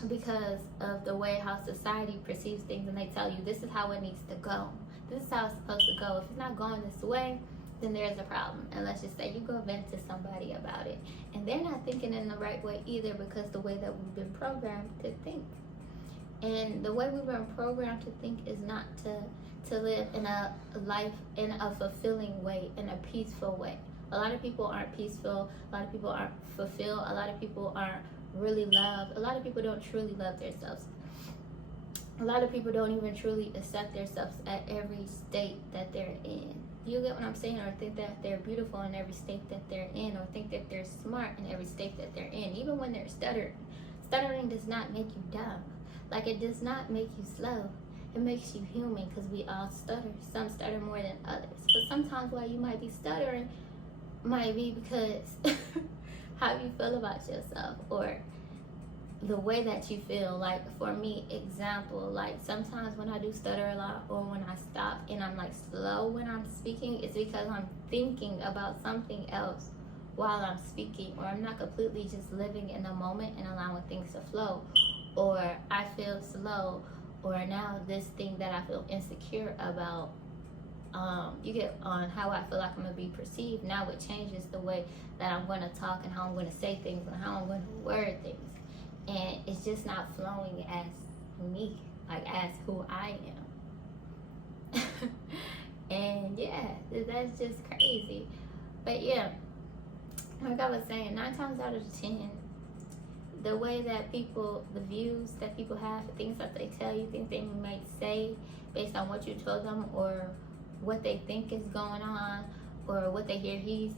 because of the way how society perceives things, and they tell you this is how it needs to go. This is how it's supposed to go. If it's not going this way, then there's a problem. And let's just say you go vent to somebody about it, and they're not thinking in the right way either, because the way that we've been programmed to think. And the way we've been programmed to think is not to live in a life in a fulfilling way, in a peaceful way. A lot of people aren't peaceful. A lot of people aren't fulfilled. A lot of people aren't really loved. A lot of people don't truly love themselves. A lot of people don't even truly accept themselves at every state that they're in. You get what I'm saying? Or think that they're beautiful in every state that they're in, or think that they're smart in every state that they're in. Even when they're stuttering. Stuttering does not make you dumb. Like, it does not make you slow. It makes you human, because we all stutter. Some stutter more than others. But sometimes why you might be stuttering might be because how you feel about yourself, or the way that you feel. Like, for me, example, like sometimes when I do stutter a lot, or when I stop and I'm like slow when I'm speaking, it's because I'm thinking about something else while I'm speaking, or I'm not completely just living in the moment and allowing things to flow. Or I feel slow, or now this thing that I feel insecure about, you get on how I feel like I'm going to be perceived. Now it changes the way that I'm going to talk, and how I'm going to say things, and how I'm going to word things. And it's just not flowing as me, like as who I am. And yeah, that's just crazy. But yeah, like I was saying, 9 times out of 10, the way that people, the views that people have, the things that they tell you, things they might say based on what you told them, or what they think is going on, or what they hear he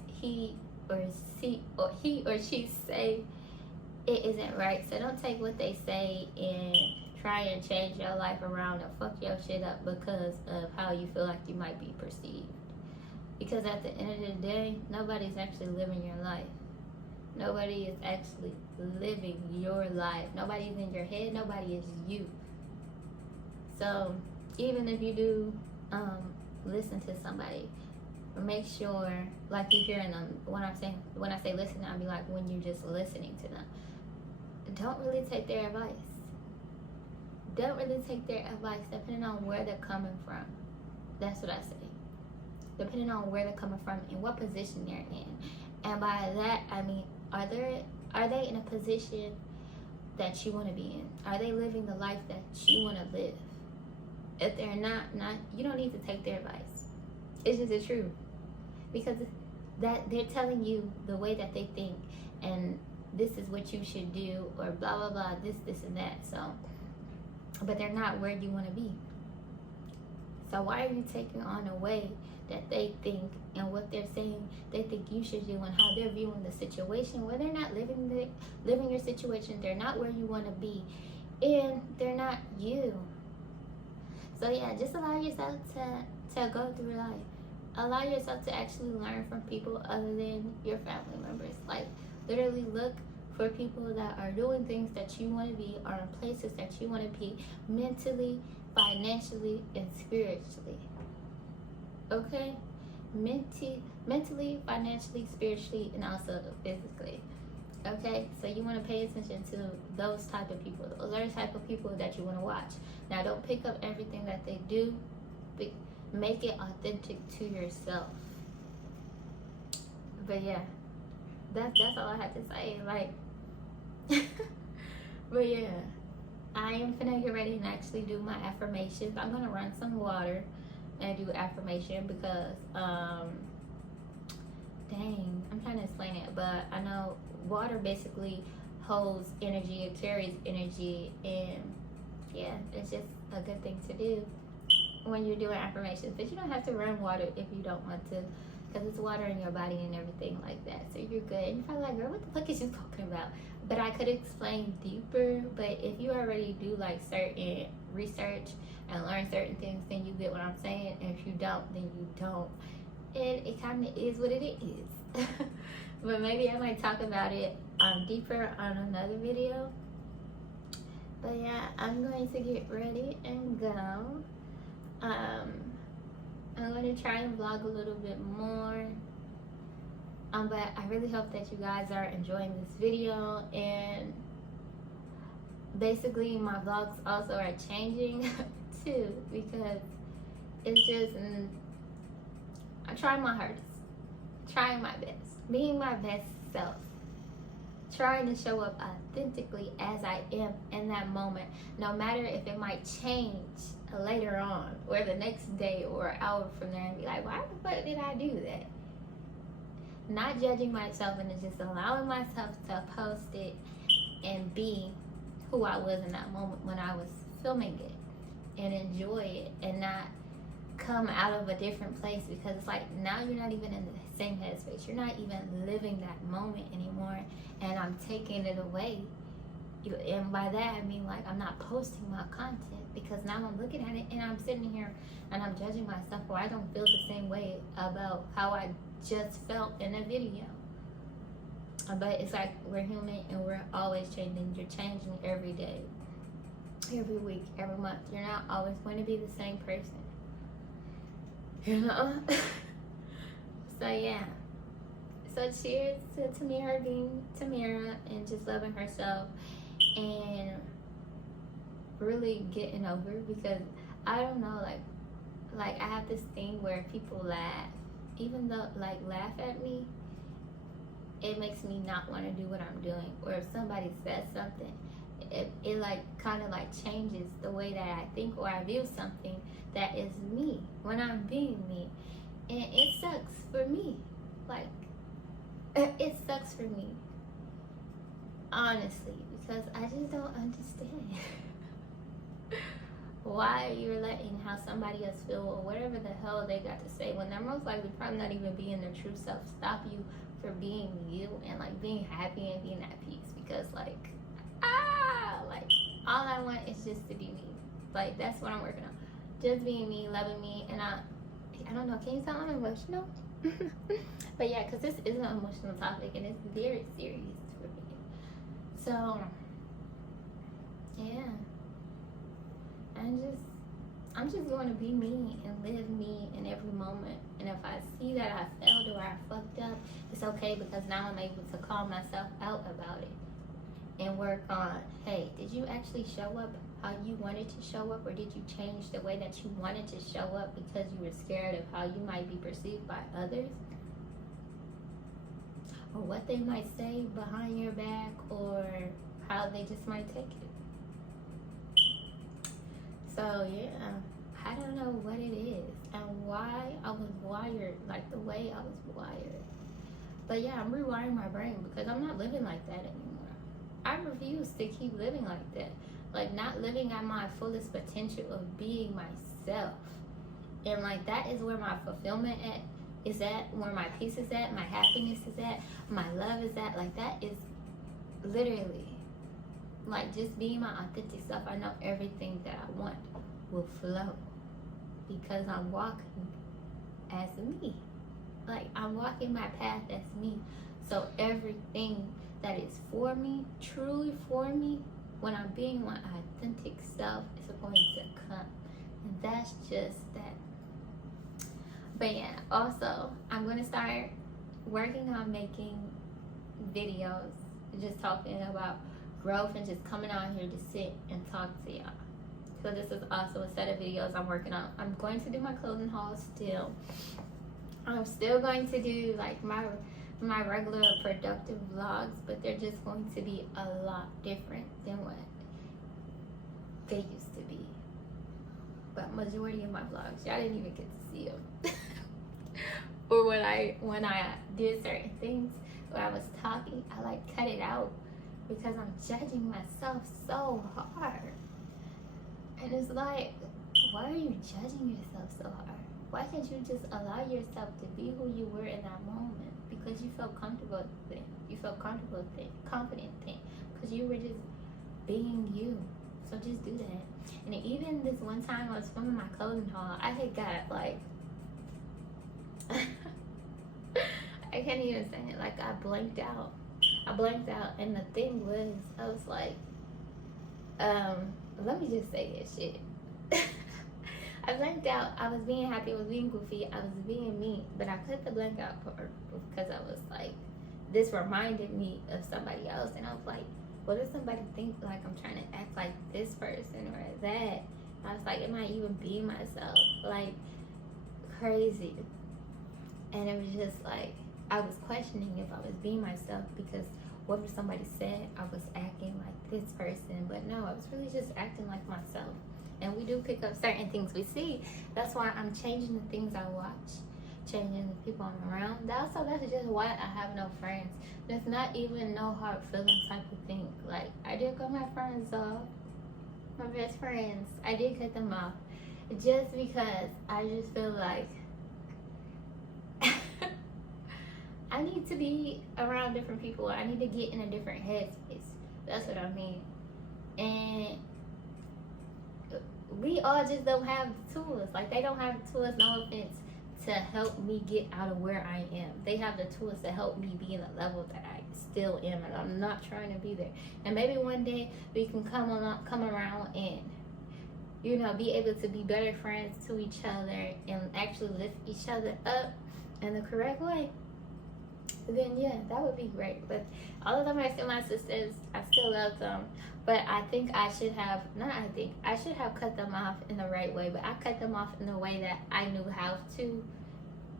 or she say, it isn't right. So don't take what they say and try and change your life around and fuck your shit up because of how you feel like you might be perceived. Because at the end of the day, nobody's actually living your life. Nobody is actually living your life. Nobody's in your head. Nobody is you. So even if you do listen to somebody, make sure, like, if you're in them, when I say listen, I mean like when you're just listening to them, don't really take their advice. Don't really take their advice, depending on where they're coming from. That's what I say. Depending on where they're coming from and what position they're in. And by that, I mean, are they in a position that you want to be in? Are they living the life that you want to live? If they're not, you don't need to take their advice. It's just the truth. Because that they're telling you the way that they think, and this is what you should do, or blah blah blah, this and that. So, but they're not where you want to be. So why are you taking on a way that they think and what they're saying they think you should do, and how they're viewing the situation, where they're not living your situation, they're not where you want to be, and they're not you. So yeah, just allow yourself to go through life. Allow yourself to actually learn from people other than your family members. Like, literally look for people that are doing things that you want to be, or in places that you want to be, mentally, financially, and spiritually. Okay? Mentally, financially, spiritually, and also physically. Okay? So you want to pay attention to those type of people. Those are the type of people that you want to watch. Now, don't pick up everything that they do. Make it authentic to yourself. But yeah, that's all I have to say. Like, but yeah, I am finna get ready and actually do my affirmations. I'm gonna run some water and do affirmation because dang, explain it, but I know water basically holds energy, it carries energy, and yeah, it's just a good thing to do when you're doing affirmations. But you don't have to run water if you don't want to, because it's water in your body and everything like that, so you're good. And you're probably like, girl, what the fuck is you talking about? But I could explain deeper. But if you already do like certain research and learn certain things, then you get what I'm saying. And if you don't, then you don't. And it kind of is what it is. But maybe I might talk about it deeper on another video. But yeah, I'm going to get ready and go. I'm going to try and vlog a little bit more. But I really hope that you guys are enjoying this video. And basically my vlogs also are changing too, because it's just I'm trying my hardest, trying my best, being my best self, trying to show up authentically as I am in that moment, no matter if it might change later on or the next day or an hour from there, and be like, why the fuck did I do that? Not judging myself, and just allowing myself to post it and be who I was in that moment when I was filming it, and enjoy it, and not come out of a different place, because it's like now you're not even in the same headspace, you're not even living that moment anymore, and I'm taking it away. And by that I mean, like, I'm not posting my content, because now I'm looking at it and I'm sitting here and I'm judging myself, or I don't feel the same way about how I just felt in a video. But it's like, we're human and we're always changing. You're changing every day, every week, every month. You're not always going to be the same person, you know. So yeah, so cheers to Tamira being Tamira and just loving herself and really getting over, because I don't know, like I have this thing where people laugh, even though like laugh at me, it makes me not want to do what I'm doing. Or if somebody says something, it like kind of like changes the way that I think or I view something that is me when I'm being me. And it sucks for me. Like, it sucks for me, honestly, because I just don't understand why you're letting how somebody else feel or whatever the hell they got to say, when they're most likely probably not even being their true self, stop you for being you and like being happy and being at peace. Because like all I want is just to be me. Like, that's what I'm working on, just being me, loving me. And I don't know, can you tell I'm emotional? But yeah, because this is an emotional topic and it's very serious for me. So yeah, I'm just going to be me and live me in every moment. And if I see that I failed or I fucked up, it's okay, because now I'm able to call myself out about it and work on, hey, did you actually show up how you wanted to show up, or did you change the way that you wanted to show up because you were scared of how you might be perceived by others, or what they might say behind your back, or how they just might take it? So yeah, I don't know what it is and why I was wired like the way I was wired. But yeah, I'm rewiring my brain, because I'm not living like that anymore. I refuse to keep living like that. Like, not living at my fullest potential of being myself. And like, that is where my fulfillment is at, where my peace is at, my happiness is at, my love is at. Like, that is literally, like, just being my authentic self. I know everything that I want will flow, because I'm walking as me. Like, I'm walking my path as me. So everything that is for me, truly for me, when I'm being my authentic self, is going to come. And that's just that. But yeah, also, I'm going to start working on making videos, just talking about growth and just coming out here to sit and talk to y'all. So this is also a set of videos I'm working on. I'm going to do my clothing haul still. I'm still going to do like my regular productive vlogs, but they're just going to be a lot different than what they used to be. But majority of my vlogs, y'all didn't even get to see them. Or when I did certain things. where I was talking, I like cut it out because I'm judging myself so hard. And it's like, why are you judging yourself so hard? Why can't you just allow yourself to be who you were in that moment? Because you felt comfortable then. You felt comfortable then, confident then. Because you were just being you. So just do that. And even this one time I was filming my clothing haul, I had got like, I can't even say it, like I blanked out. And the thing was, I was like, let me just say this shit. I blanked out. I was being happy. I was being goofy. I was being me. But I put the blank out part because I was like, this reminded me of somebody else. And I was like, what if somebody think like I'm trying to act like this person or that? I was like, am I even being myself? Like, crazy. And it was just like, I was questioning if I was being myself, because what if somebody said I was acting like this person? But no, I was really just acting like myself. And we do pick up certain things we see. That's why I'm changing the things I watch, changing the people I'm around. Also, that's just why I have no friends. There's not even no hard feeling type of thing. Like, I did cut my friends off, my best friends. I did cut them off just because I just feel like I need to be around different people. I need to get in a different headspace. That's what I mean. And we all just don't have the tools. Like, they don't have the tools, no offense, to help me get out of where I am. They have the tools to help me be in the level that I still am, and I'm not trying to be there. And maybe one day we can come around and, you know, be able to be better friends to each other and actually lift each other up in the correct way. Then yeah, that would be great. But all of them are still my sisters. I still love them. But I think I should have cut them off in the right way. But I cut them off in the way that I knew how to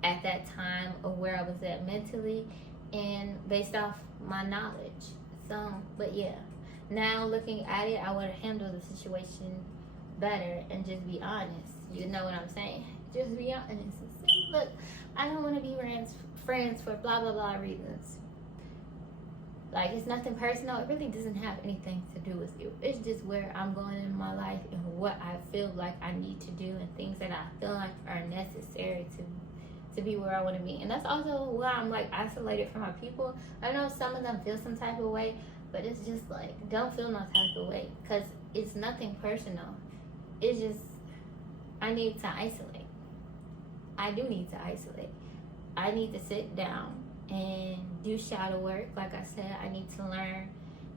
at that time, of where I was at mentally and based off my knowledge. So, but yeah, now looking at it, I would have handled the situation better and just be honest. You know what I'm saying? Just be honest and say, look, I don't want to be friends for blah blah blah reasons. Like, it's nothing personal. It really doesn't have anything to do with you. It's just where I'm going in my life and what I feel like I need to do and things that I feel like are necessary to be where I want to be. And that's also why I'm like isolated from my people. I know some of them feel some type of way, but it's just like, don't feel no type of way, because it's nothing personal. It's just, I need to isolate. I do need to isolate. I need to sit down and do shadow work. Like I said, I need to learn,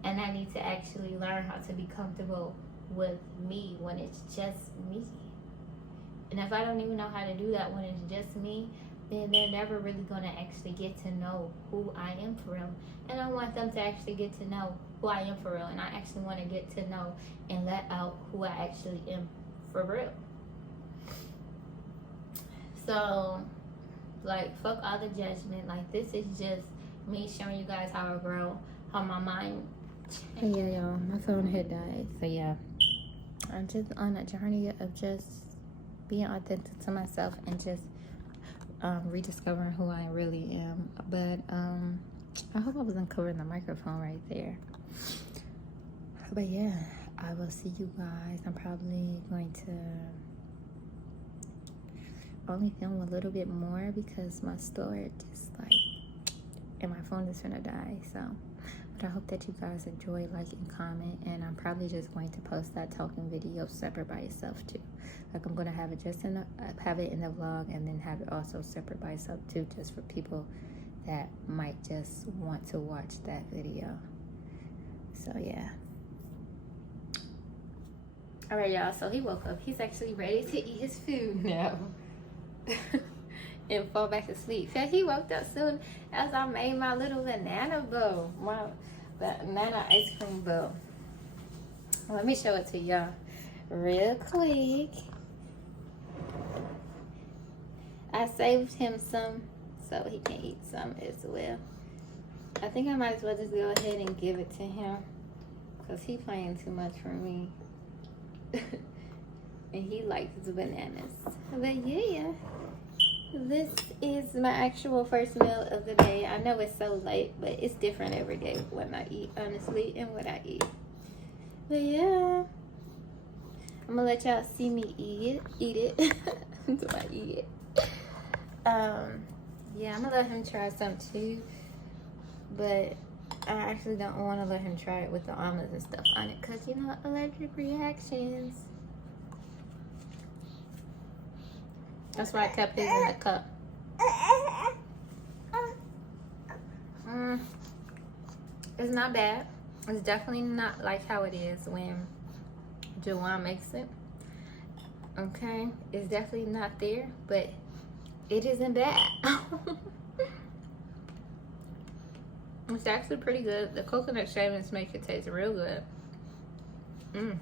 and I need to actually learn how to be comfortable with me when it's just me. And if I don't even know how to do that when it's just me, then they're never really going to actually get to know who I am for real. And I want them to actually get to know who I am for real. And I actually want to get to know and let out who I actually am for real. So, like, fuck all the judgment. Like, this is just me showing you guys how I grow, how my mind. And yeah, y'all, my phone had died. So yeah, I'm just on a journey of just being authentic to myself and just rediscovering who I really am. But I hope I wasn't covering the microphone right there. But yeah, I will see you guys. I'm probably going to only film a little bit more because my storage is like, and my phone is gonna die. So, but I hope that you guys enjoy, like, and comment. And I'm probably just going to post that talking video separate by itself too. Like, I'm gonna have it just have it in the vlog, and then have it also separate by itself too, just for people that might just want to watch that video. So yeah. All right, y'all. So he woke up. He's actually ready to eat his food now. And fall back asleep. So he woke up soon as I made my little banana bowl, my banana ice cream bowl. Let me show it to y'all real quick. I saved him some so he can eat some as well. I think I might as well just go ahead and give it to him because he's playing too much for me. And he likes bananas. But yeah. This is my actual first meal of the day. I know it's so late, but it's different every day when I eat, honestly, and what I eat. But yeah, I'm gonna let y'all see me eat it. Do I eat it? Yeah, I'm gonna let him try some too, but I actually don't want to let him try it with the almonds and stuff on it, because you know, allergic reactions. That's why I kept his in the cup. It's not bad. It's definitely not like how it is when Jawan makes it. Okay, it's definitely not there, but it isn't bad. It's actually pretty good. The coconut shavings make it taste real good. Let's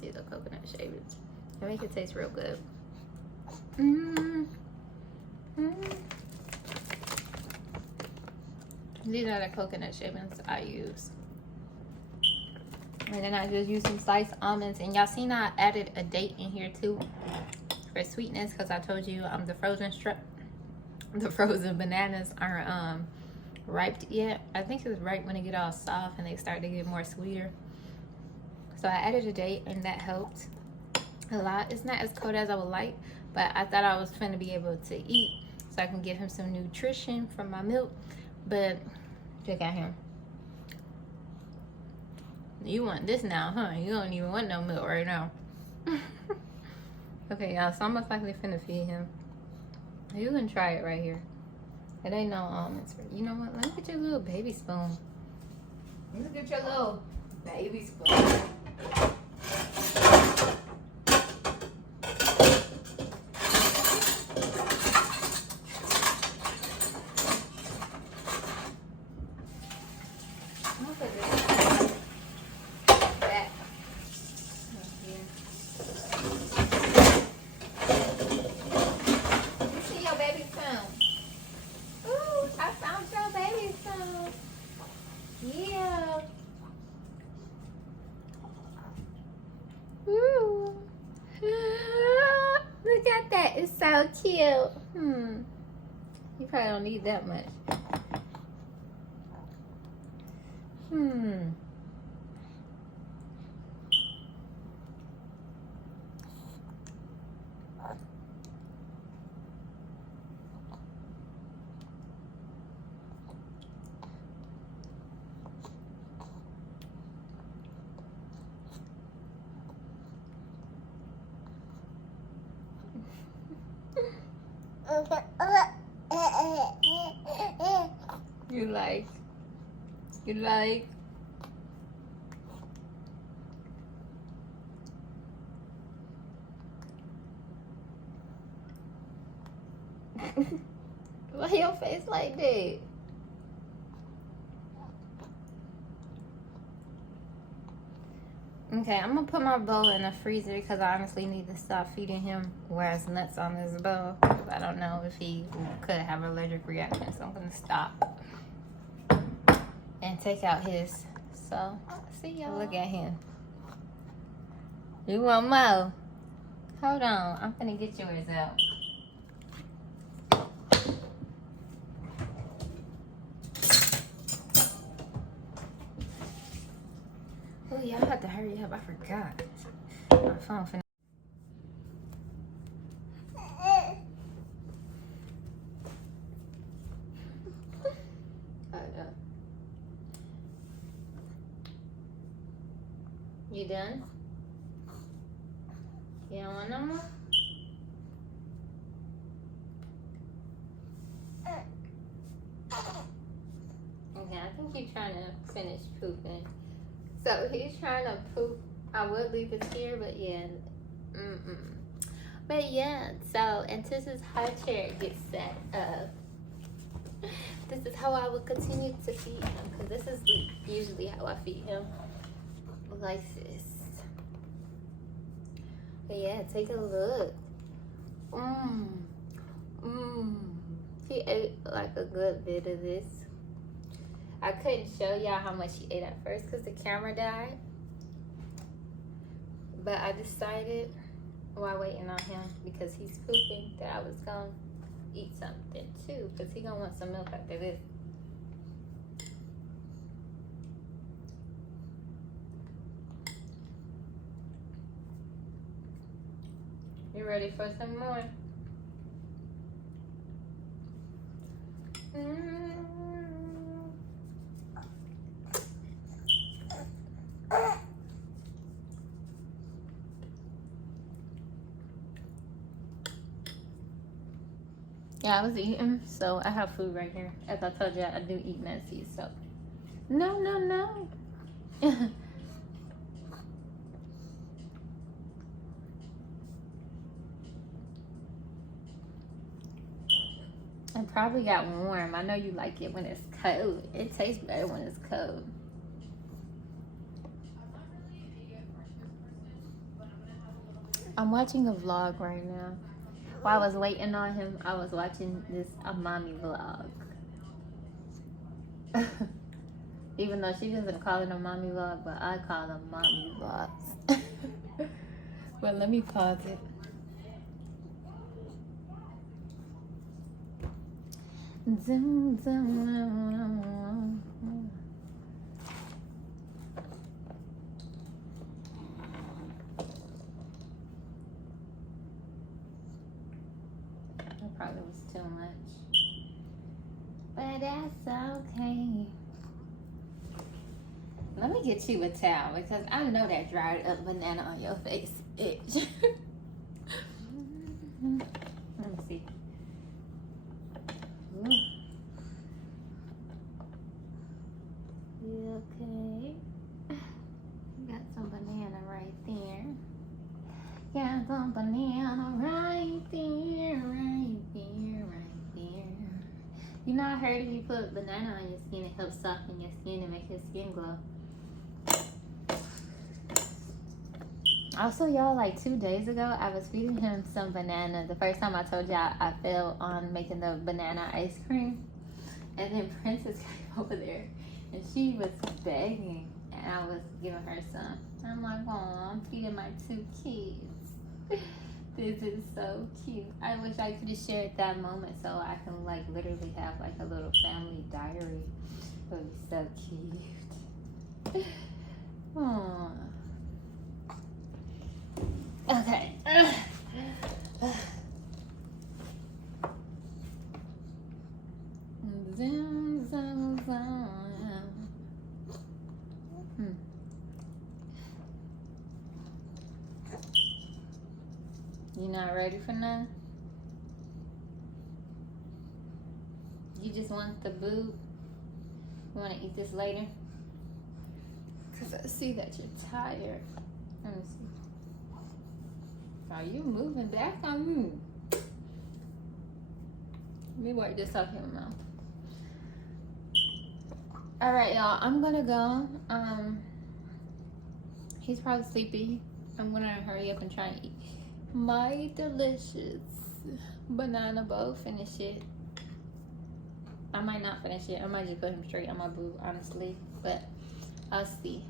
see the coconut shavings. They make it taste real good. These are the coconut shavings I use. And then I just use some sliced almonds. And y'all seen I added a date in here too for sweetness, because I told you the frozen bananas aren't ripe yet. I think it's ripe when they get all soft and they start to get more sweeter. So I added a date and that helped a lot. It's not as cold as I would like, but I thought I was finna be able to eat so I can give him some nutrition from my milk. But check out him. You want this now, huh? You don't even want no milk right now. Okay, y'all, so I'm most likely finna feed him. You can try it right here. It ain't no almonds. You know what? Let me get your little baby spoon. Let me get your little baby spoon. Look at that. It's so cute. You probably don't need that much. You like why your face like that? Okay, I'm gonna put my bowl in the freezer because I honestly need to stop feeding him whereas nuts on this bowl. I don't know if he could have an allergic reaction, so I'm gonna stop and take out his. So, see y'all. Look at him. You want more? Hold on, I'm gonna get yours out. Oh, y'all have to hurry up. I forgot. My phone finna. You done? You don't want no more? Okay, I think you're trying to finish pooping. So he's trying to poop. I would leave this here, but yeah. But yeah, so, and this is how chair gets set up. This is how I will continue to feed him, because this is usually how I feed him. Like this. But yeah, take a look. He ate like a good bit of this. I couldn't show y'all how much he ate at first because the camera died. But I decided while waiting on him because he's pooping that I was gonna eat something too because he gonna want some milk after this. You ready for some more? Yeah, I was eating, so I have food right here. As I told you, I do eat messy, so. No, no, no. It probably got warm. I know you like it when it's cold. It tastes better when it's cold. I'm watching a vlog right now. While I was waiting on him, I was watching this mommy vlog. Even though she doesn't call it a mommy vlog, but I call them mommy vlogs. Well, let me pause it. Zoom, zoom. That probably was too much, but that's okay. Let me get you a towel because I know that dried up banana on your face itch. Let me see. You okay? Got some banana right there. Got some banana right there, right there, right there. You know, I heard if you put banana on your skin, it helps soften your skin and make your skin glow. Also, y'all, like 2 days ago, I was feeding him some banana. The first time I told y'all I failed on making the banana ice cream. And then Princess came over there and she was begging and I was giving her some. I'm like, oh, I'm feeding my 2 kids. This is so cute. I wish I could have shared that moment so I can like literally have like a little family diary. It would be so cute. Aww. Okay. Zoom, zoom, zoom. You not ready for none? You just want the boob? You want to eat this later? Because I see that you're tired. Let me see. Are you moving back on me? Let me wipe this off your mouth. All right, y'all. I'm gonna go. He's probably sleepy. I'm gonna hurry up and try and eat my delicious banana bowl. Finish it. I might not finish it. I might just put him straight on my boob, honestly. But I'll see.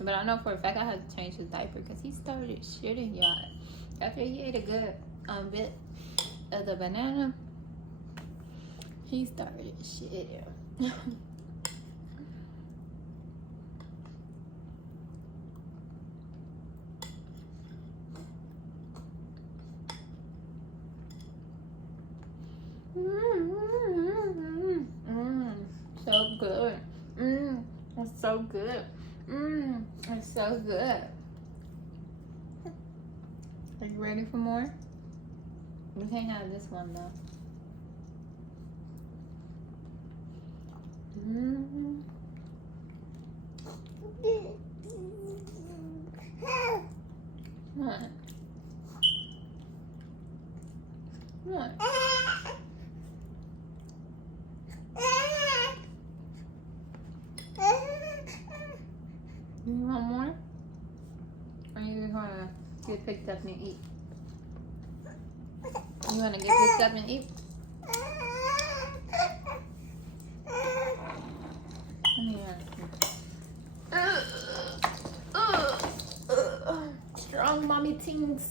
But I know for a fact I have to change his diaper because he started shitting, y'all. After he ate a good bit of the banana, he started shitting. So good. It's so good. It's so good. Are you ready for more? You can't have this one though. What? What? You want more? Or you just want to get picked up and eat? You want to get picked up and eat? Strong mommy things.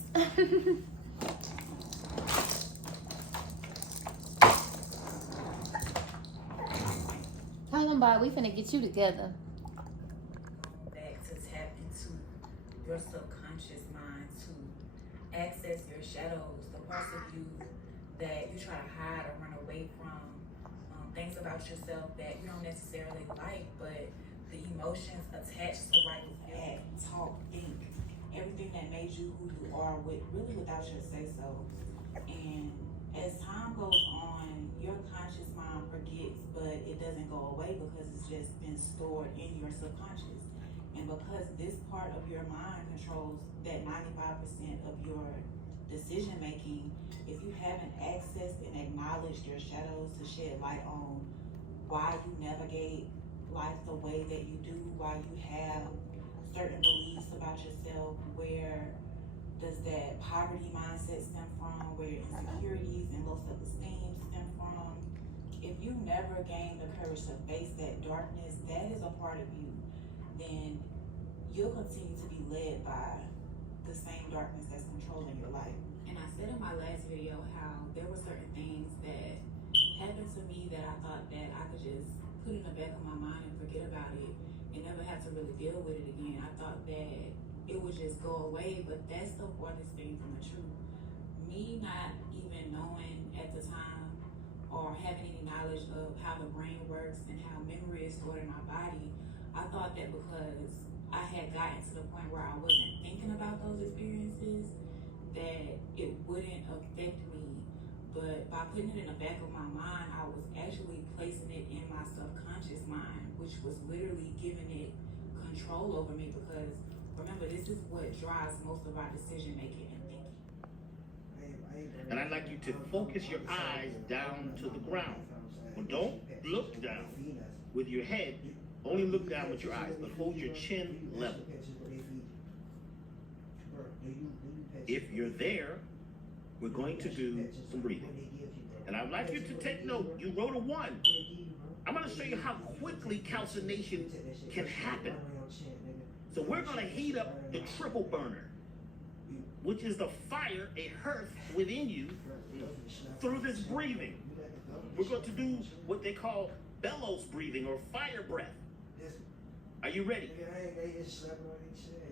by. We finna get you together. Back to tap into your subconscious mind to access your shadows, the parts of you that you try to hide or run away from, things about yourself that you don't necessarily like, but the emotions attached to like act, talk, think, everything that made you who you are really without your say so. And as time goes on, your conscious mind forgets, but it doesn't go away because it's just been stored in your subconscious. And because this part of your mind controls that 95% of your decision making, if you haven't accessed and acknowledged your shadows to shed light on why you navigate life the way that you do, why you have certain beliefs about yourself, where does that poverty mindset stem from, where your insecurities and low self-esteem stem from, if you never gain the courage to face that darkness, that is a part of you, then you'll continue to be led by the same darkness that's controlling your life. And I said in my last video how there were certain things that happened to me that I thought that I could just put in the back of my mind and forget about it and never have to really deal with it again. I thought that it would just go away, but that's the farthest thing from the truth. Me not even knowing at the time or having any knowledge of how the brain works and how memory is stored in my body, I thought that because I had gotten to the point where I wasn't thinking about those experiences, that it wouldn't affect me. But by putting it in the back of my mind, I was actually placing it in my subconscious mind, which was literally giving it control over me, because remember, this is what drives most of our decision making and thinking. And I'd like you to focus your eyes down to the ground. Well, don't look down with your head. Only look down with your eyes, but hold your chin level. If you're there, we're going to do some breathing. And I'd like you to take note. You wrote a 1. I'm going to show you how quickly calcination can happen. So we're going to heat up the triple burner, which is the fire, a hearth within you, through this breathing. We're going to do what they call bellows breathing or fire breath. Are you ready?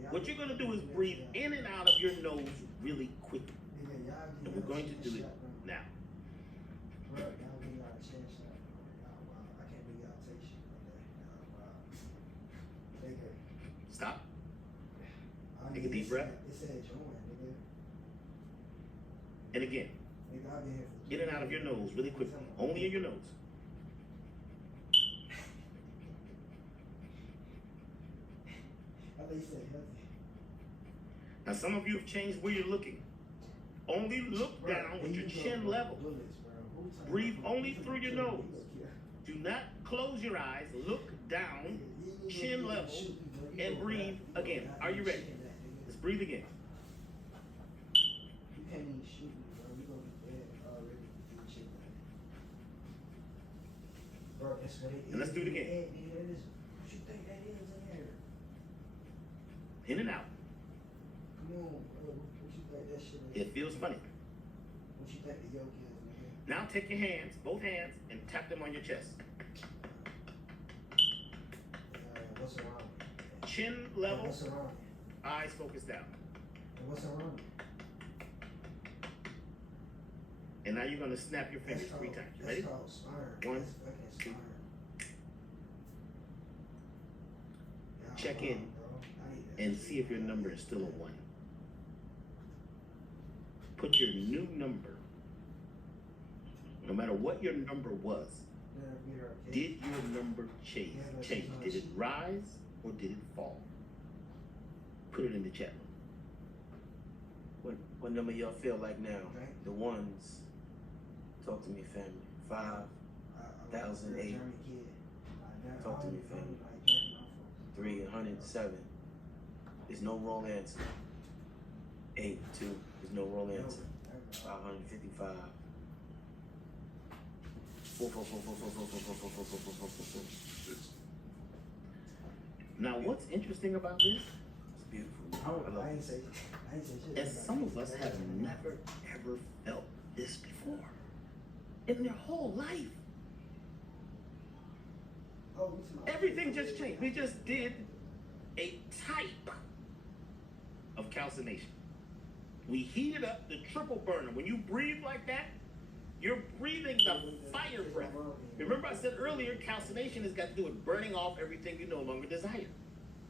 What you're going to do is breathe in and out of your nose really quickly. And we're going to do it now. Stop. Take a deep breath. And again, in and out of your nose really quickly. Only in your nose. Now some of you have changed where you're looking. Only look down with your chin level. Breathe only through your nose. Do not close your eyes. Look down, chin level, and breathe again. Are you ready? Let's breathe again. And let's do it again. In and out. It feels funny. Now take your hands, both hands, and tap them on your chest. Chin level, eyes focused down. And now you're going to snap your fingers 3 times. You ready? 1, 2. Check in and see if your number is still a 1. Put your new number, no matter what your number was. Did your number change? Did it rise or did it fall? Put it in the chat room. What number y'all feel like now? The ones. Talk to me, family. 5,008. Talk to me, family. 307. There's no wrong answer. 82. There's no wrong answer. 555. 4. Now, what's interesting about this? It's beautiful. As some of us have never ever felt this before in their whole life. Everything just changed. We just did a type of calcination. We heated up the triple burner. When you breathe like that, you're breathing the fire breath. Remember I said earlier, calcination has got to do with burning off everything you no longer desire.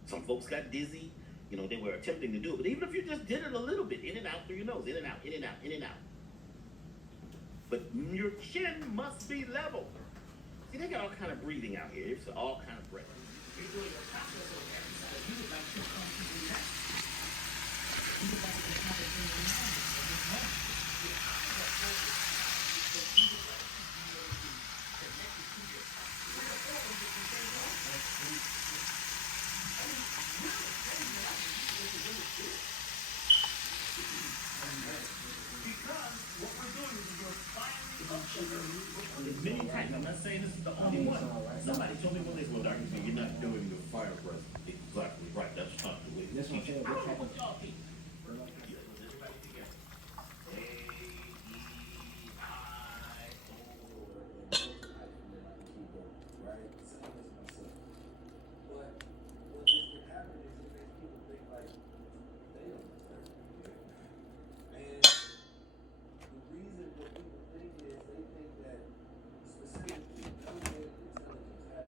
Some folks got dizzy, you know, they were attempting to do it. But even if you just did it a little bit, in and out through your nose, in and out, in and out, in and out. But your chin must be level. See, they got all kind of breathing out here. It's all kind of breath. You're doing a process of exercise. You would like to come to do that. You would like to come to do that. Your eyes are focused. So you would like to be able to connect it to your eyes. Where the organs that you say, well, because what we're doing is we're firing up sugar. There's many types. I'm not saying this is the only one. Somebody told me one day, well, Dr. You're not doing the fire breath exactly right. That's not the way. That's what I'm saying. I don't know what y'all think.